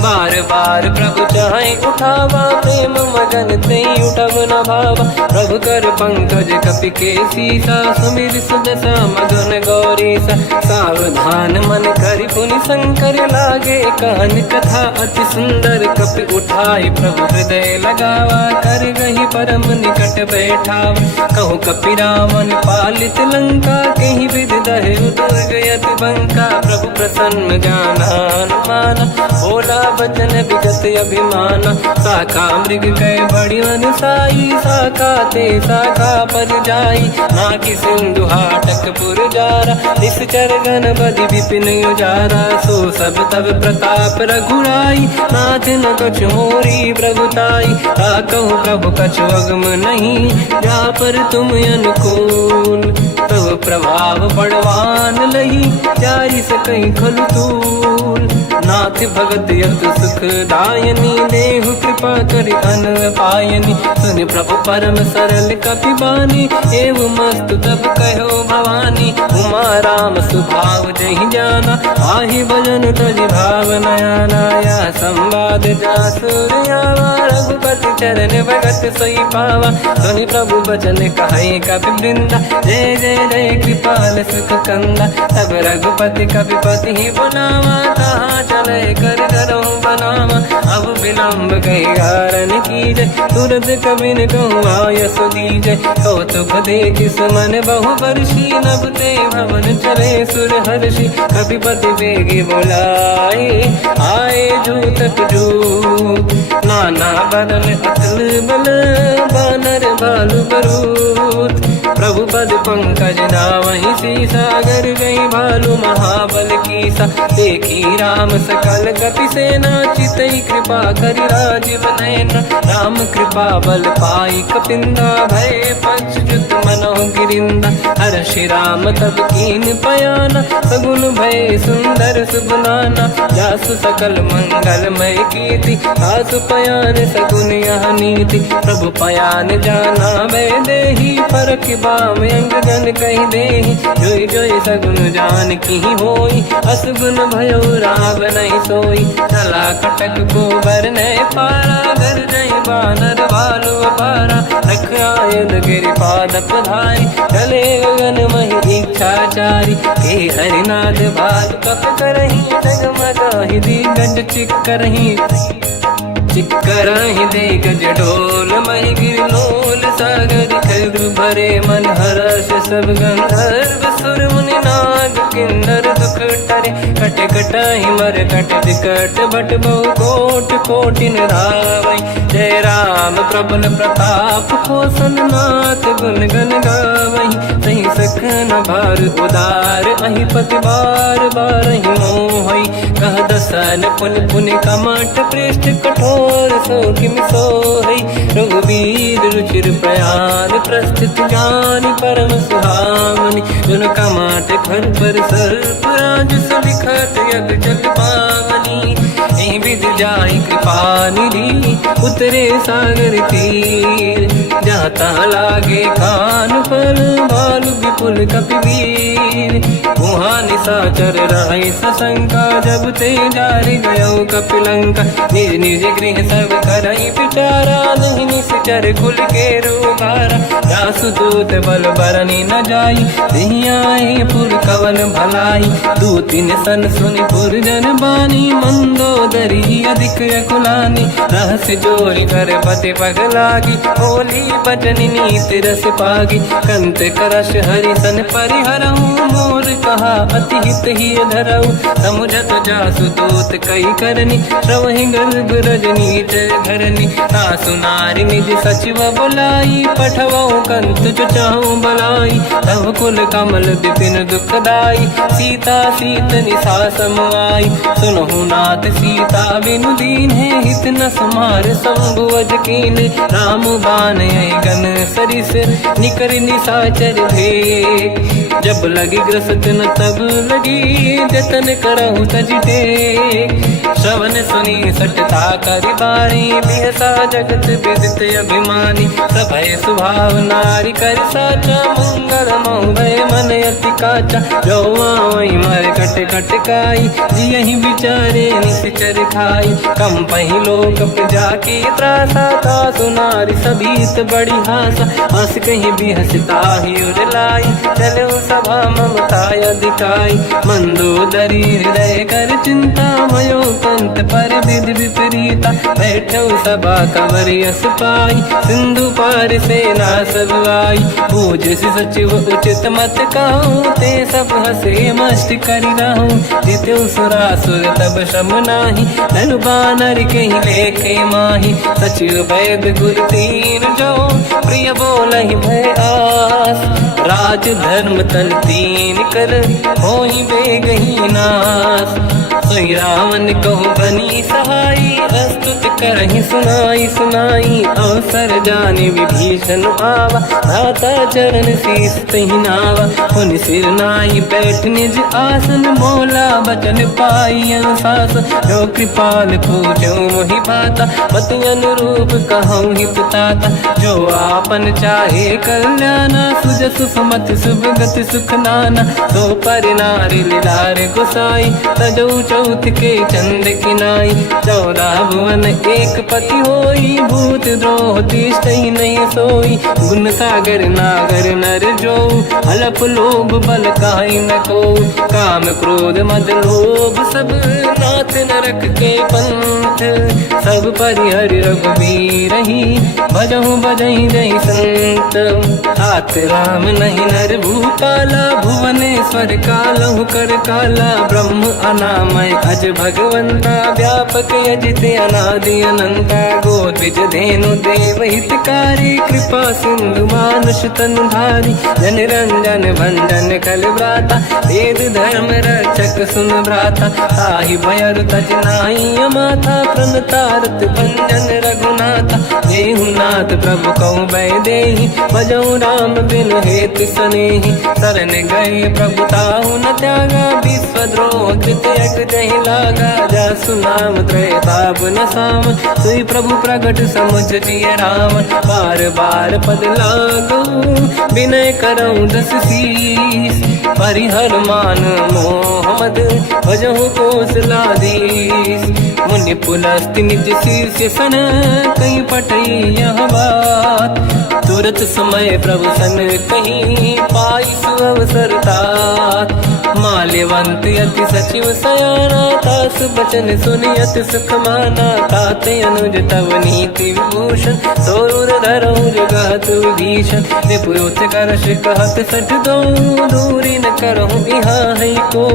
बार बार प्रभु चाहे उठावा प्रेम मगन ते उठब न भावा प्रभु कर पंकज कपि के सीसा सुमिर सुदशा मगन गौरीसा सावधान मन करि पुनि शंकर लागे कहन कथा अति सुंदर कपि उठाई प्रभु हृदय लगावा कर गही परम निकट बैठावा कहु कपि रावण पालित लंका कहीं विधि दहे दुर्ग यति बंका प्रभु प्रसन्न जाना अनुमाना बोला बचन विगत अभिमाना शाखा मृग कह बड़ी अनुसाई शाखा ते शाखा पर जाई नाकि सिंधु हाटक पुर जारा निश्चर गण बदि विपिन उजारा सो सब तब प्रताप रघुराई नाथ न कछु मोरी प्रभुताई कहु प्रभु कछु अगम नहीं जा पर तुम अनुकूल तब प्रभाव बड़वान लही जारी सकई खलु तूल नाथ भगत यत सुख दायनी देहु कृपा करि अन पायनी सुनि प्रभु परम सरल कपि बानी एव मस्त तब कहो भवानी उमा राम सुभाव जहि जाना आहि भजन तज भाव नयाना या संवाद जासुर आवा रघुपति चरण भगत सोई पावा सुनि प्रभु बचन कहे कपि वृंदा जय जय जय कृपाल सुख कंदा तब रघुपति कपिपति ही बनावा कहाँ चले कर करो बनावा अब विलम्ब कई कारण कीजय तुरंत कबिन कहूँ आयस दीजय कौतुक देख सुमन बहु वर्षी नभ ते भवन चले सुर हर्षि कपिपति बेगी बुलाए आए जूतक जूत नाना बदल अतल बल बानर बालु बरूत प्रभु पद पंकज नावहि सीसागर गई भालू महाबल कीसा देखी राम सकल कपि सेना चितई कृपा करि राजीव नयना राम कृपा बल पाई कपिंदा भय पक्षजुत मनो गिरिंदा हर्षि राम तब कीन पयाना सगुन भय सुंदर सुगुनाना जासु सकल मंगलमय कीर्ति आसु पयान सगुन यह नीति प्रभु पयान जाना भय देहि परख बाम अंग जन कहि देहि जोई जोई सगुन जान की होई असगुन भयो राव नहीं सोई चला कटक गोबर ने पारा घर जई बानर भालू अपारा रख आयल गिरि पाद पधारी चले गगन मही इच्छाचारी के हरिनाथ भाल कप करही डगमगाहि दिग्गज चिक्करहि दिग्गज डोल महि गिरलोल सागर खर भरे मन हर्ष सब गंधर्व सुर मुनि नाग किन्नर दुख टरे कट कटाहि मर कट विकट भट बहु कोट कोटिन धावै जय राम प्रबल प्रताप कोसन नाथ गुण गन गावै सही सखन भार उदार अहि पति बार बारहि मोहै कह दसन पुन पुन कमठ पृष्ठ कठोर सो किम सोहै रघुवीर रुचिर प्रयाण प्रस्थित ज्ञान परम सुहामनि जुन कमठ घर पर सर्प राज सविखत यग जल पावनी एहि विध जाहि कृपा निधि उतरे सागर तीर जाता लागे खान फल भालु विपुल कपिवीर वहाँ निशाचर रहे सशंका जब ते जारि गयो कपिलंका निज निज गृह सब करई विचारा नहीं निश्चर खुल के रूबारा जासुदूत बल बरनी न जाई दिहियाए पुर कवन भलाई दूतिन सन सुनि पुर जन बानी मंदोदरी अधिक अकुलानी रहस्य जोरी कर पति पगलागी होली बचन नीत रस पागी कंत करश हरि सन परिहरहूँ मोर कहा अति हित ही धरऊ समुझत जासु दूत कई करनी श्रवहि गर्भ रजनी धरनी तासु नारी निज सचिव बुलाई पठवऊ कंत चाहूँ बलाई तब कुल कमल विपिन दुखदाई सीता सीत निशा समाई सुनहु नाथ सीता बिनु दीन है हित न समार शंभुवज कीन राम बान गन सरिस निकर निशाचर भेक जब लगी ग्रसत न तब लगी जतन करहु तज टेक श्रवण सुनी सटता करि बारी बिहसा जगत विदित अभिमानी सभय स्वभाव नारी कर साचा मंगल मोह भय मन अति काचा जो आवई मर कट कट काई जियहि विचारे निश्चर खाई कम पहि लोक प्रजा की त्रासा था सुनारी सभीत बड़ी हासा हंस कहीं भी हंसता ही उड़लाई चलो सभा ममता दिखाई मंदोदरी हृदय कर चिंता भयो कंत पर विधि विपरीता बैठो सभा कंवर यस पाई सिंधु पार सेना सब आई पूज सचिव उचित मत कहूँ ते सब हसे मस्त करि रहूँ जित्यु सुरासुर तब श्रम नाही धनु बानर कहीं लेखे माही सचिव वैद गुरु तीन जो प्रिय बोलहि भय आस राज धर्म तन तीन कर होई बेगही नास सोई रावण कहु बनी सहाई अस्तुत करहि सुनाई सुनाई अवसर जाने विभीषण आवा दाता चरण शीस तहि नावा पुनि सिर नाई बैठ निज आसन मोला बचन पाई अनुशासन जो कृपाल पूजो मोहि पाता पति अनुरूप कहूँ हित ताता जो आपन चाहे कल्याणा सुजस सुमति शुभ गति सुख नाना तो पर नारी लीलार गोसाई तजौ चौथ के चंद किनाई 14 भुवन एक पति होई भूत द्रोह तिष्ठई नहीं सोई गुण सागर नागर नर जो अलप लोभ बल काई न को काम क्रोध मद लोभ सब नाथ नरक के पंथ सब परिहरि रघुबीर ही भजहु बजहि जहि संत हाथ राम नहीं नर भूपाला भुवनेश्वर कालहु कर काला ब्रह्म अनामय अज भगवंता व्यापक यजित अनादि अनंता गोद्विज धेनु देव हितकारी कृपा सिंधु मानुष तनुधारी जन रंजन भंजन कल व्राता वेद धर्म रक्षक सुन भ्राता ताहि भयर तज नाहि माथा प्रणतारत भंजन रघुनाथा देहुनाथ प्रभु कहु बै देहि भजऊ राम बिन हेतु सनेहि शरण गए प्रभु ताहु न त्यागा विश्वद्रोह कृत यक जहि लागा जासु नाम त्रयताप न साम सोई प्रभु प्रगट समुझ जिय राम बार बार पद लागू विनय करऊँ दस शीस परिहर मान मोहम्मद भजहु कौशलाधीश मुनि पुलस्त्य निज शीर्ष सन कहीं पटई यह बात। तुरत समय प्रभु सन कहीं पाई सुअवसर तात। माल्यवंत अति सचिव सयाना तास बचन सुनियत सुख माना। तात अनुज तव नीति विभूषण सोरुर धरऊ जगत विभीषण। निपुयोत करश कहत सठ दो दूरी न करहु यहाँ है को।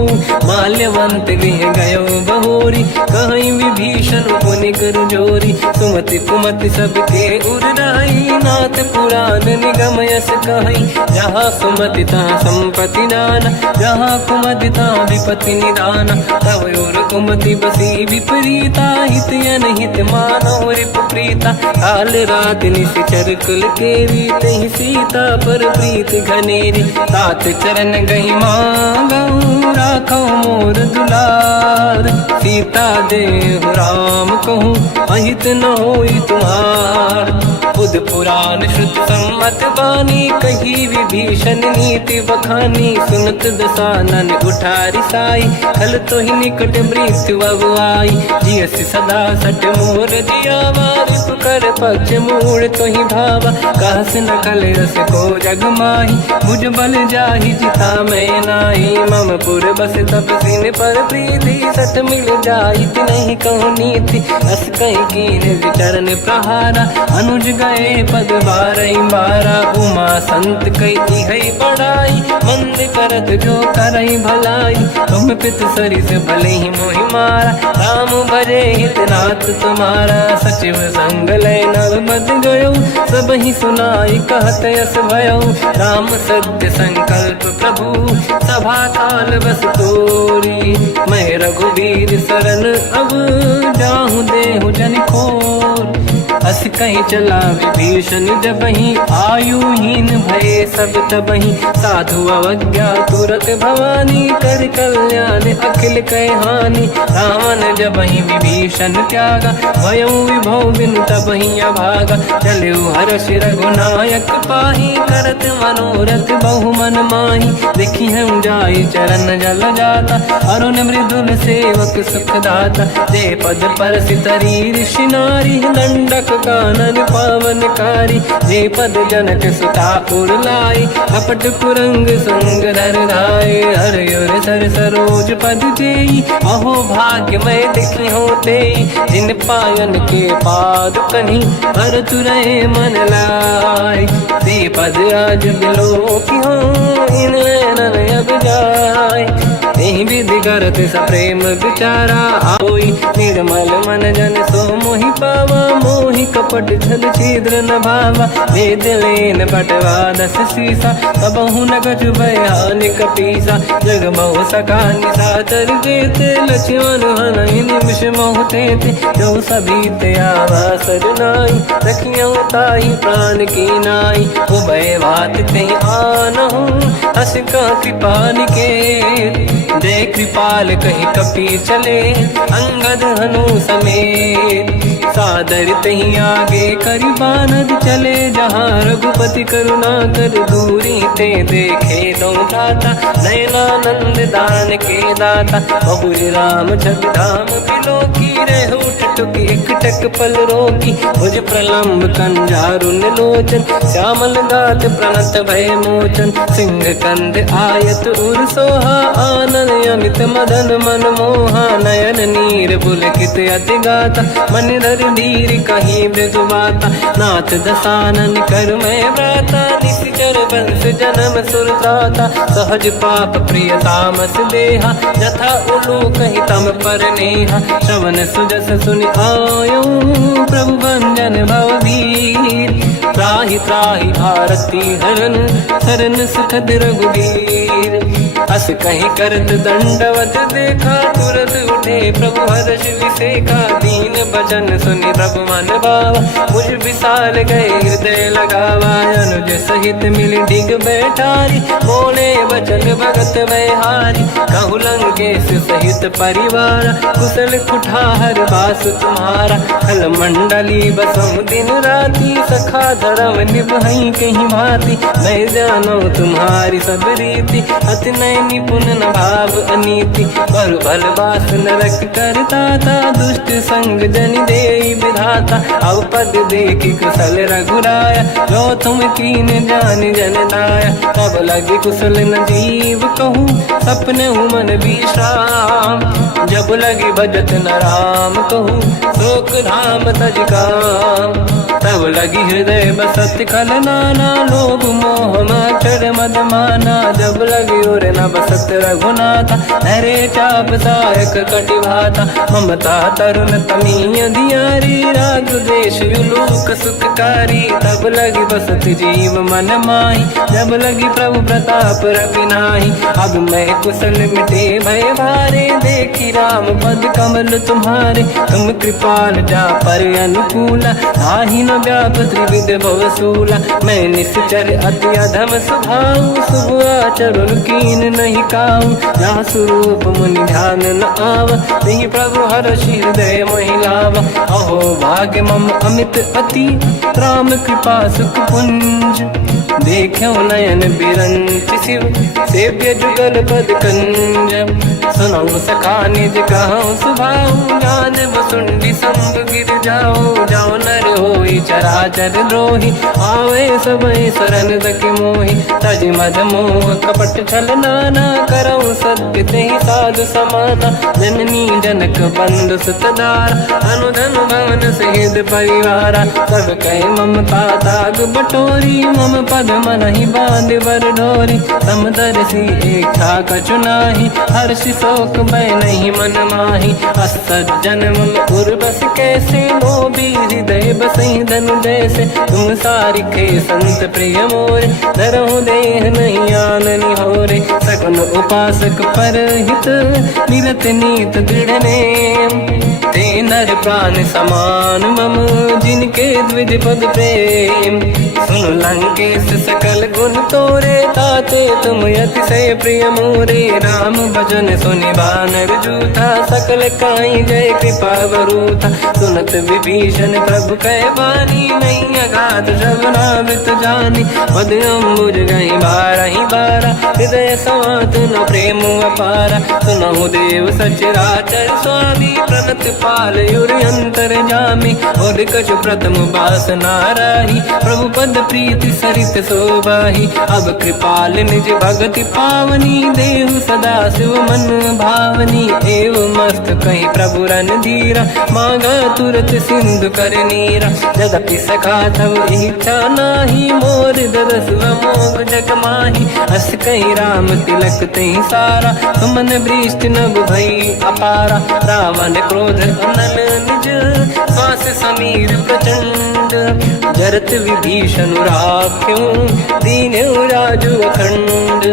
माल्यवंत गृह गयो बहोरी कहीं विभीषण पुनि कर जोरी। सुमति कुमति सबके उड़ाई नाथ पुराण निगम यस कहीं। जहाँ सुमति तहाँ संपत्ति दाना जहाँ कुमति तहाँ विपत्ति निदाना। तव और कुमति बसी विपरीता हित अनहित मानव रिप प्रीता। काल रात निश्चर कुल केरी तहि सीता पर प्रीत घनेरी। तात चरण गई मांगऊ राखो मोर दुलार। सीता देहु राम कहूँ अहित न होई तुम्हार। बुध पुराण श्रुत सम्मत बानी कही विभीषण नीति बखानी। सुनत दसानन उठारी साई खल तो ही निकट मृत्यु अब आई। जियस सदा सट मोर जियावा रिप कर पक्ष मूड़ तो ही भावा। कहस न कल रस को जग माही भुज बल जाहि जिता मैं नाही। मम पुर बस तप सिन पर प्रीति सत मिल जाई नहीं कहूँ नीति। अस कहीं कीन चरण प्रहारा अनुज गए पद बारई बारा। उमा संत कई है बड़ाई मंद करत जो करई भलाई। तुम पित सरिस भले ही मोहि मारा राम भजे हितनाथ तुम्हारा। सचिव संग लय नव बद गयो सब ही सुनाई कहत यस भयो। राम सत्य संकल्प प्रभु सभा काल बस तोरी। मैं रघुवीर शरण अब जाहूँ देहु जन खोर। अस कहीं चला विभीषण जबहि आयुहीन भये सब तबहि। साधु अवज्ञा तुरत भवानी कर कल्याण अखिल कह हानि। रावण जबहि विभीषण त्यागा भयउ विभव बिनु तबहि अभागा। चलऊ हर्ष रघुनायक पाहि करत मनोरथ बहु मन माहि। देखी हम जाई चरण जल जाता अरुण मृदुल सेवक सुख दाता। जे पद पर सितरी ऋषि नारी दंडक कानन पावनकारी। जे पद जनक सुता पुर लाई कपट कुरंग संग धर धाय। हर सर सरोज पद जेई अहो भाग्य मैं देखी होते। जिन पायन के पाद कहीं हर तुरहे मन लाई। ते पद आज बिलो की हो इन नैनन अब जाय। नहीं विधि करत सप्रेम विचारा होई। निर्मल मन जन सो मोहि पावा मोहि कपट छल छिद्र न भावा। वेद लेन पटवा दस सीसा कबहु न कछु भयानि कपीसा। जग बहु सका निशाचर जेते लक्ष्मण हनहि निमिष मोह तेते। जो सभी ते आवा सरनाई रखियो ताहि प्राण की नाई। उभय बात ते आनहु हस का कृपा निकेत। जय कृपाल कहीं कपी चले अंगद हनु समेत। सादर तहीं आगे करि बानद चले जहाँ रघुपति करुणा कर दूरी ते देखे दो दाता। नयनानंद दान के दाता बहुर राम जग धाम बिलो की रहु टुक एक टक पल रोकी। भुज प्रलम्ब कंजारुन लोचन श्यामल गात प्रणत भय मोचन। सिंह कंद आयत उर सोहा आनन अमित मदन मन मोहा। नयन नीर पुलकित अति गाता मन धर धीर कहीं मृदु बाता। नाथ दसानन कर मैं व्राता निश्चर वंश जन्म सुरदाता। सहज पाप प्रिय तामस देहा जथा उलू कहीं तम पर नेहा। श्रवण सुजस सुनि आयो प्रभु भंजन भवभीर। त्राहि त्राहि आरती हरन शरण सुखद रघुवीर। अस कहीं करत दंडवत देखा तुरत उठे प्रभु हर्ष विसेखा। दीन भजन सुनि प्रभु मन भावा मुझ विशाल गए हृदय लगावा। अनुज सहित मिल डिग बैठारी बोले बचन भगत वैहारी। कहु लंकेश सहित परिवार कुशल कुठार बास तुम्हारा। खल मंडली बसम दिन राति सखा धर्म निभई कहीं भांति। मैं जानो तुम्हारी सब रीति अति नयन निपुण न भाव अनीति, पर भल बास नरक करता था, दुष्ट संग जन देई विधाता। अब पद देखी कुशल रघुराया, जो तुम कीन जान जन दाया। तब लगी कुशल न जीव कहूँ, सपने मन विश्राम। जब लगी भजत न राम कहूँ, शोक धाम तज काम। तब लगी हृदय बसत खल नाना, लोभ मोह मच्छर मद माना। जब लगी और न बसत रघुनाथा, हरे चाप सायक कटिभाता। ममता तरुण तमीय धियारी, राग द्वेष विलोक सुखकारी। तब लगी बसत जीव मन माही, जब लगी प्रभु प्रताप रवि नाही। अब मैं कुशल मिटे भय भारे, देखी राम पद कमल तुम्हारे। तुम कृपाल जा पर अनुकूला, ताहि न व्याप त्रिविध भवसूला। मैं निश्चर अति अधम स्वभाव, शुभ आचरण कीन नहीं काऊ। जहाँ स्वरूप मुनि ध्यान न आव, नहीं प्रभु हर्षि हृदय महिलावा। अहो भाग्य मम अमित अति, राम कृपा सुख पुंज। देखो नयन बिरंच शिव, सेव्य जुगल पद कंज। सुनऊ सखा निज कहूँ सुभाऊ, ज्ञान वसुंडी संग गिर जाओ। जाओ नर होई चराचर द्रोही, आवे सबई शरण तक मोहि। तज मद मोह कपट छल नाना, करऊँ सत्य तेहि साधु समाना। जननी जनक बंधु सुतदारा, अनुधन भवन सहित परिवारा। सब कहे ममता ताग बटोरी, मम पद मनहि बांध बर डोरी। समदर्शी इच्छा कछु नाही, हर्षि शोक मैं नहीं मन माही। असज्जन मम उर्वश कैसे, लोभी हृदय बसई धनु जैसे। तुम सारिखे संत प्रिय मोरे, धरहु देह नहीं आननि होरे। सगुन उपासक परहित, निरत नीत दृढ़ नेम। ते नर प्राण समान मम, जिनके द्विज पद प्रेम। सुन लंकेश सकल गुण तोरे, ताते तुम अतिशय प्रिय मोरे। राम भजन सुनि बानर जूथा, सकल काई जय कृपा वरूथा। सुनत विभीषण प्रभु कह बानी, नहीं अगाध श्रवणामृत जानी। पद अम्बुज गई बारहि बारा, हृदय समात न प्रेम अपारा। सुनहु देव सचराचर स्वामी, प्रणत पाल युरि अंतर जामी। और कछु प्रथम बास नाराही, प्रभु पद प्रीति सरित शोभाही। अब कृपाल निज भगति पावनी, देहु सदा शिव मन भावनी। एव मस्त कहीं प्रभु रन धीरा, मांगा तुरत सिंधु कर नीरा। यद्यपि सखा तब इच्छा नाही, मोर दरस मोग जग माही। हस कहीं राम तिलक तही सारा, सुमन वृष्टि नभ भई अपारा। रावण क्रोध अनल निज, श्वास समीर प्रचंड। जरत विभीषण राख्यों, दीन्यु राजु अखंड।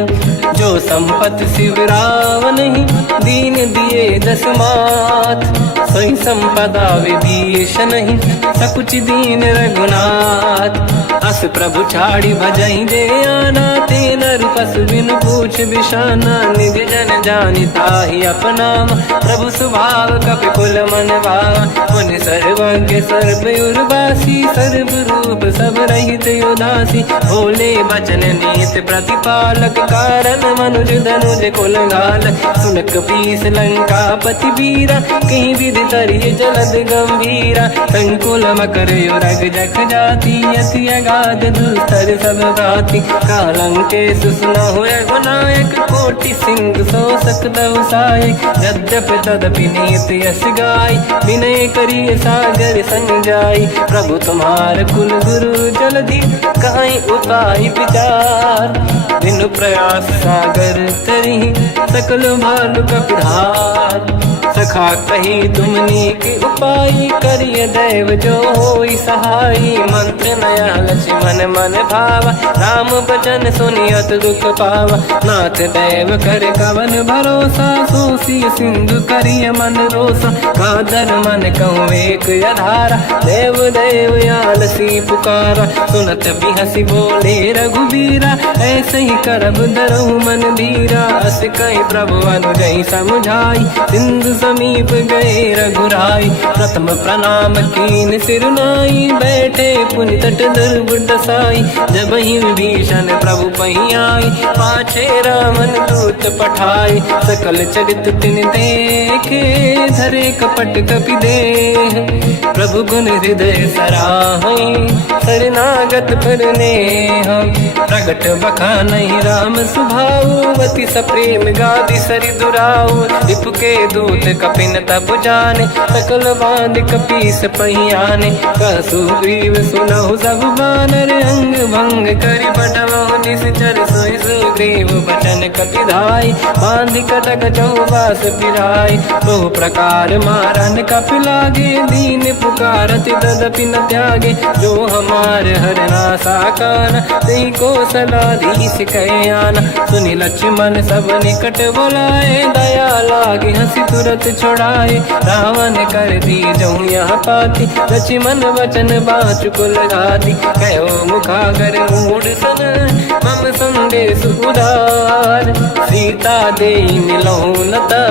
जो संपत शिव रावण ही, दीन दिए दस मात। सोई संपदा विभीषण ही, सकुच दीन रघुनाथ। अस प्रभु छाड़ी भजई जे आना, ते नर पशु बिनु पूछ बिशाना। निज जन जानि ताहि अपनाम, प्रभु स्वभाव कपि कुल मन भावा। मुनि सर्वज्ञ सर्वयुर्वासी, सर्व रूप सब रहित उदासी। भोले बचन नीत प्रतिपालक, कारण मनुज धनुज कुल घाल। सुन कपीस लंका पति वीरा, कहीं विधि तरिय जलद गंभीरा। संकुल मकर युरग जख जाति, अति अगाध दुस्तर सब भाति। कालंकेश सुनहुँ रघुनायक, कोटि सिंधु सो सकदउ सहायक। यद्यपि तदपि नीत यश गाय, विनय करिय सागर संग जाई। प्रभु तुम्हार कुल गुरु जलधि, कहीं उपाय विचार। बिनु प्रयास सागर तरी, सकल भालु कपिधार। सखा कही तुमनी के उपाय, करिय दैव जो होई सहाई। मंत्र नया लक्ष्मण मन भावा, राम भजन सुनियत दुख पावा। नाथ दैव कर कवन भरोसा, सोसी सिंधु करिय मन रोसा। कादर मन कहूँ एक अधारा, देव देव आलसी पुकारा। सुनत बिहसी बोले रघुबीरा, ऐसे ही करब दरहु मन धीरा। अस कहीं प्रभु अनुजई समझाई, सिंधु समीप गए रघुराई। प्रथम प्रणाम कीन सिरुनाई, बैठे पुनि तट दुर्बुड साई। जब ही विभीषण प्रभु पही आई, पाछे रामन दूत पठाए। सकल चरित तिन देखे, धरे कपट कपि देह। प्रभु गुण हृदय सराहै, शरणागत पर नेह। प्रगट बखानहि राम सुभाऊ, अति सप्रेम गादि सरि दुराऊ। रिपु के दूत कपिन तब जाने, सकल बांध कपीस पही आने। कह सुग्रीव सुनहु सब बानर, अंग भंग करि बटमहु निश्चर। सोई सुग्रीव बचन कपि धाई, बांध कटक चौबास पिराई। बहु प्रकार मारन कपि लागे, दीन पुकारत तदपि न त्यागे। जो हमार हरना साकाना, तेहि कौशलाधीश कहे आना। सुनि लक्ष्मण सब निकट बोलाए, दया लागे हंसी तुरत छुड़ाए। रावण कर दी जहु यह पाती, लक्ष्मण वचन बाचुकुल घाती। कहो मुखागर मूढ़ सन, मम संदेश उदार। सीता देहि मिलहु लता,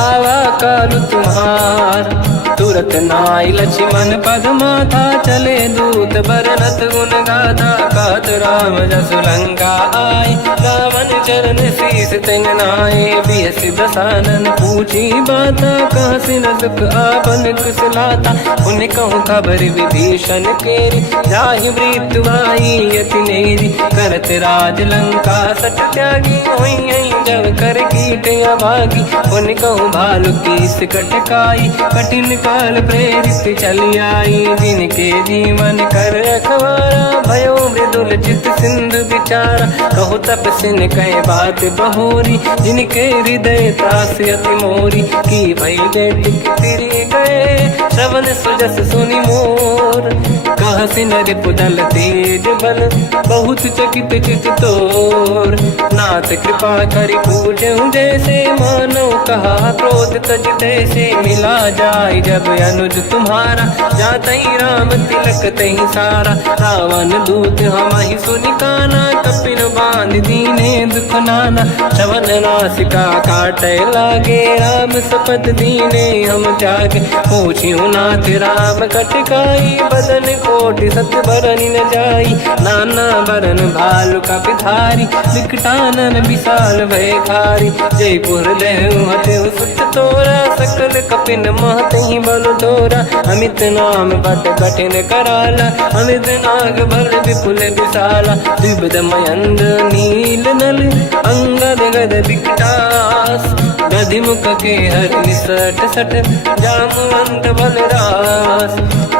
आवा काल तुम्हार। तुरत नाई लक्ष्मण पद माथा, चले दूत बरनत गुण गाथा। कहत राम जसु लंका आए, रावण चरण शीस तिन नाए। बिहस दसानन पूछी बाता, कह सिन दुख आपन कुशलाता। उन कहूँ खबर विभीषण केरी, जाहि मृत्यु आई यति नेरी। करत राज लंका सट त्यागी, होई जब कर कीट अभागी। उन कहूँ भालु कीस कटकाई, कठिन काल प्रेरित चली आई। जिनके जीवन कर रखवारा, भयो मृदुल चित सिंधु विचारा। कहो तपसिन कहे बात बहोरी, जिनके हृदय त्रास अति मोरी। की भई बेटी तिरि गए, श्रवण सुजस सुनि मोर। कहसिन रिपुदल तेज बल, बहुत चकित चित तोर। नाथ कृपा करि पूजहु जैसे, मानो कहा क्रोध तज तैसे। मिला जाय जब अनुज तुम्हारा, जातहि राम तिलक तहि सारा। रावण दूत हमहि सुनि काना, कपिन बांध दीने दुख नाना। श्रवण नासिका काटै लागे, राम सपथ दीने हम त्यागे। पूछिहु नाथ राम कटकाई, बदन कोटि सत बरनि न जाई। नाना बरन भालु कपि धारी, विकटानन विशाल भय खारी। जयपुर देहु हतेहु सुत तोरा, सकल कपिन महतहि बल तोरा। अमित नाम बट कठिन कराला, अमित नाग बल विपुल विशाला। द्विविध मयंद नील नल, अंगद गद विकटास। गधिमुख के हर निसट सट, जामवंत बलरास।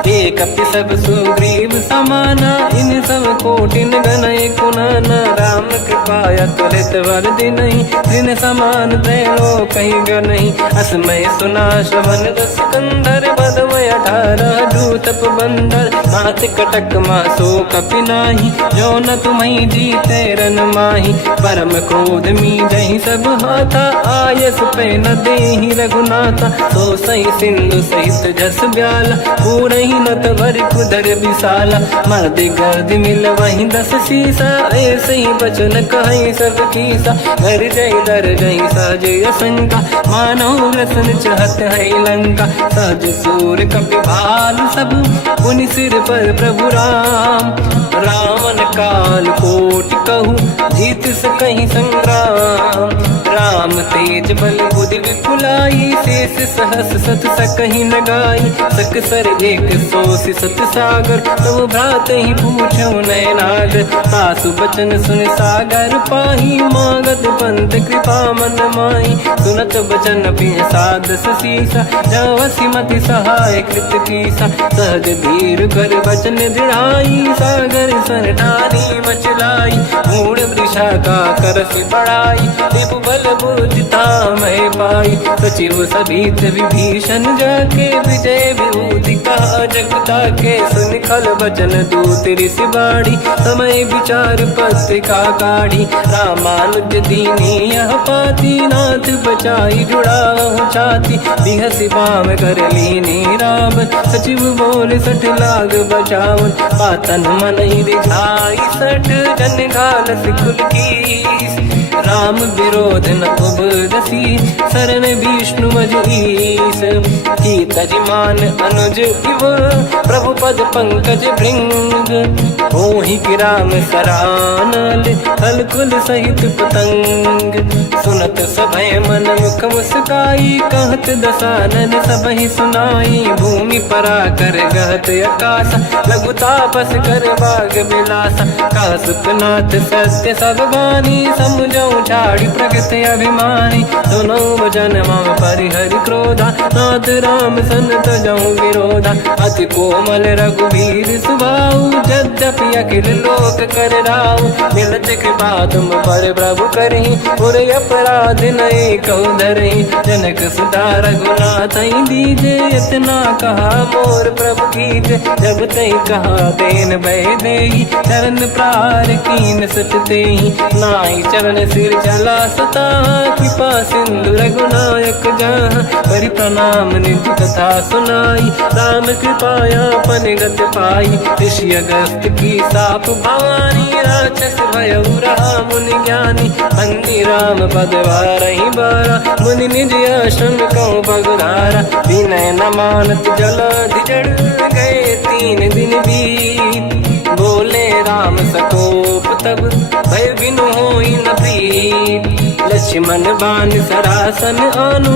एक कपि सब सुग्रीव समाना, इन सब कोटिन गनय कुनाना। राम कृपा त्वरित वर दिनहि, दिन समान त्रैलोक कहीं गनहि। असमय सुना श्रवण रस कंदर, बदमय 18 दूतप बंदर। नाथ कटक मासो कपि नाही, जो न तुम्हि जीते रन माही। परम क्रोध मीजहि सब हाथा, आयस पे न देहि रघुनाथा। सो सही सिंधु सहित जस ब्याला, पूरहि नत भरि कुदर विशाला। मर्द गर्द मिल वही 10 सीसा, ऐसे ही बचन कहि सब कीसा। घर जय दर जय सहज असंका, मानो रसन चहत है लंका। सहज सूर कपि भालु सब, पुनि सिर पर प्रभु राम। रावण काल कोटि कहूँ, जीत सकहि संग्राम। राम तेज बल बुद्धि विपुलाई, शेष सहस सत सकहि न गाई। सकसर एक सोषि सत सागर, तब भ्रात ही पूछौ नयनागर। सासु बचन सुन सागर पाही, मागत पंथ कृपा मन माही। सुनत बचन पिय साध सीसा, जावसी मति सहाय कृत कीसा। सहज धीर कर बचन दृढ़ाई, सागर सन ठानी मचलाई। मूढ़ वृषा का करसि बढ़ाई, रिपु बल बुद्धि तामहि पाई। सचिव सभीत विभीषण जाके, विजय विभूति कहा जगता के। सुनि खल बचन दूत ऋषि बाड़ी, समय विचार पत्रिका काढ़ी। रामानुज दीनी यह पाती, नाथ बचाई जुड़ाहु छाती। बिहसि बाम कर लीनी राम, सचिव बोल सठ लाग बचावन। पातन मन ही रिझाई सठ, जन घाल सिकुल कीस। राम विरोध न सब दसी शरण विष्णु मज ईस की तजमान अनुज इव प्रभु पद पंकज भृंग मोहि कि राम सरानल हलकुल सहित पतंग सुनत सभय मन मुख मुस्काई कहत दसानन सबहि सुनाई भूमि परा कर गहत आकाश लघु तापस कर बाग बिलासा कह सुखनाथ सत्य सब बानी समझऊ छाड़ी प्रगत अभिमानी सुनो भजन मम परिहरि क्रोधा नाथ राम सन तजऊ विरोधा अति कोमल रघुवीर सुभाऊ यद्यपि अखिल लोक कर राऊ मिलत कृपा तुम पर प्रभु करही पुर अपराध नये कहु धरही जनक सुता रघुनाथ दीजे इतना कहा मोर प्रभु कीजे जब तई कहा देन भय देही चरण प्रार कीन सटते नाई चरण सिर चला सता कृपा सिंधु रघुनायक जहाँ परि प्रणाम निधि कथा सुनाई राम कृपाया पन गत पाई ऋषि अगस्त की साप भवानी राक्षस भयउ रहा मुनि ज्ञानी बंदी राम पद वारहि बारा मुनि निज आश्रम कहूँ पगुधारा विनय न मानत जलाधि जड़ गए 3 दिन बीत बोले राम सकोप तब भय बिनु होई न प्रीत लक्ष्मण बाण सरासन आनु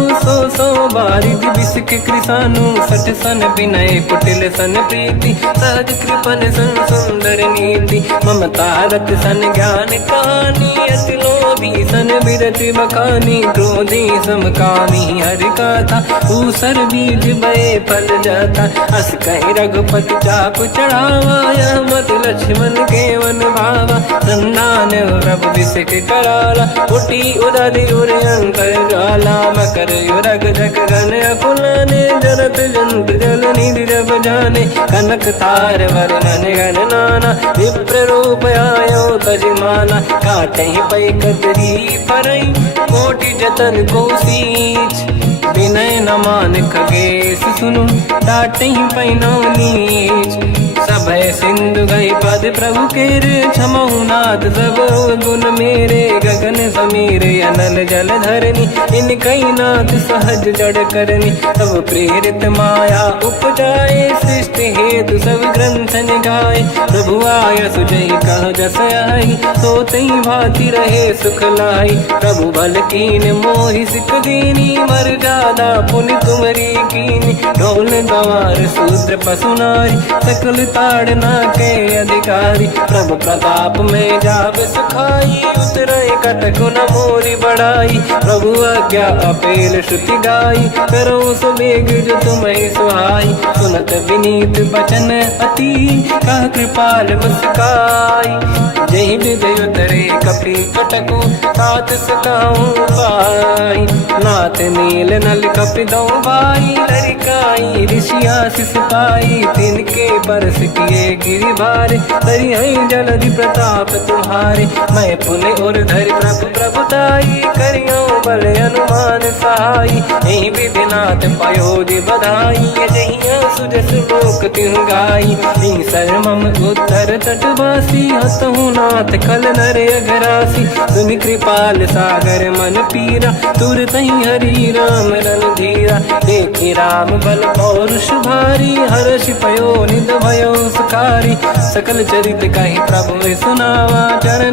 सो बारिद बिसक कृसानु सठ सन विनय कुटिल सन प्रीति सहज कृपन सन सुंदर नीति ममता रत सन ज्ञान कहानी अति लोभी सन बिरति बखानी क्रोधी समकामी हरि कथा ऊसर बीज बये फल जाता अस कहीं रघुपति चाप चढ़ावा यह मत लक्ष्मण के वन भावा संधान प्रभु बिसक कराला उठी उदारी उरे अंतर ज्वाला मकर युरग जग गन अकुलाने जरत जंत जल निधि जब जाने कनक तार वर्णन गण नाना विप्र रूप आयो तजमाना काटे पै कतरी परई कोटि जतन को सींच विनय न मान खगेश सुनु डाटे पैनो नीच सभय सिंधु गई पद प्रभु केर क्षमहु नाथ सब गुण मेरे गगन समीर अनल जल धरनी इन कई नाथ सहज जड़ करनी सब प्रेरित माया उपजाए सृष्टि हेतु सब ग्रंथ गाए प्रभु आय सुजय कह जस आई सो तई भांति रहे सुख लाई प्रभु बल कीन मोहि सिख दीनी मर जादा पुनि तुमरी कीनी ढोल गवार शूद्र पशु नारी सकल ताड़ना के अधिकारी प्रभु प्रताप में जाब सुखाई उतरे कटक न मोरी बढ़ाई प्रभु आज्ञा अपेल श्रुति गाई करो सुबेग जो तुम्हें सुहाई सुनत विनीत बचन अति कह कृपाल मुस्काई जय विजय उतरे कपि कटकु तात सकाऊं पाई नाथ नील नल कपि दो भाई लरिकाई ऋषि आशीष पाई तिनके परस किए गिरि भारे तरी है जलधि प्रताप तुम्हारे मैं पुण्य और धरि प्रभु प्रभुताई करियो बल अनुमान सहाई यही विधिनाथ पयोधि बधाई जहिया सुजस लोक तिहु गाई शर्मम उत्तर तटवासी हसहु नाथ खल नर अघरासी सुनि कृपाल सागर मन पीरा तुरत ही हरि राम रन धीरा देखि राम बल पौरुष भारी हर्ष पयो निध भयो सुखारी सकल चरित कहि प्रभु सुनावा चरण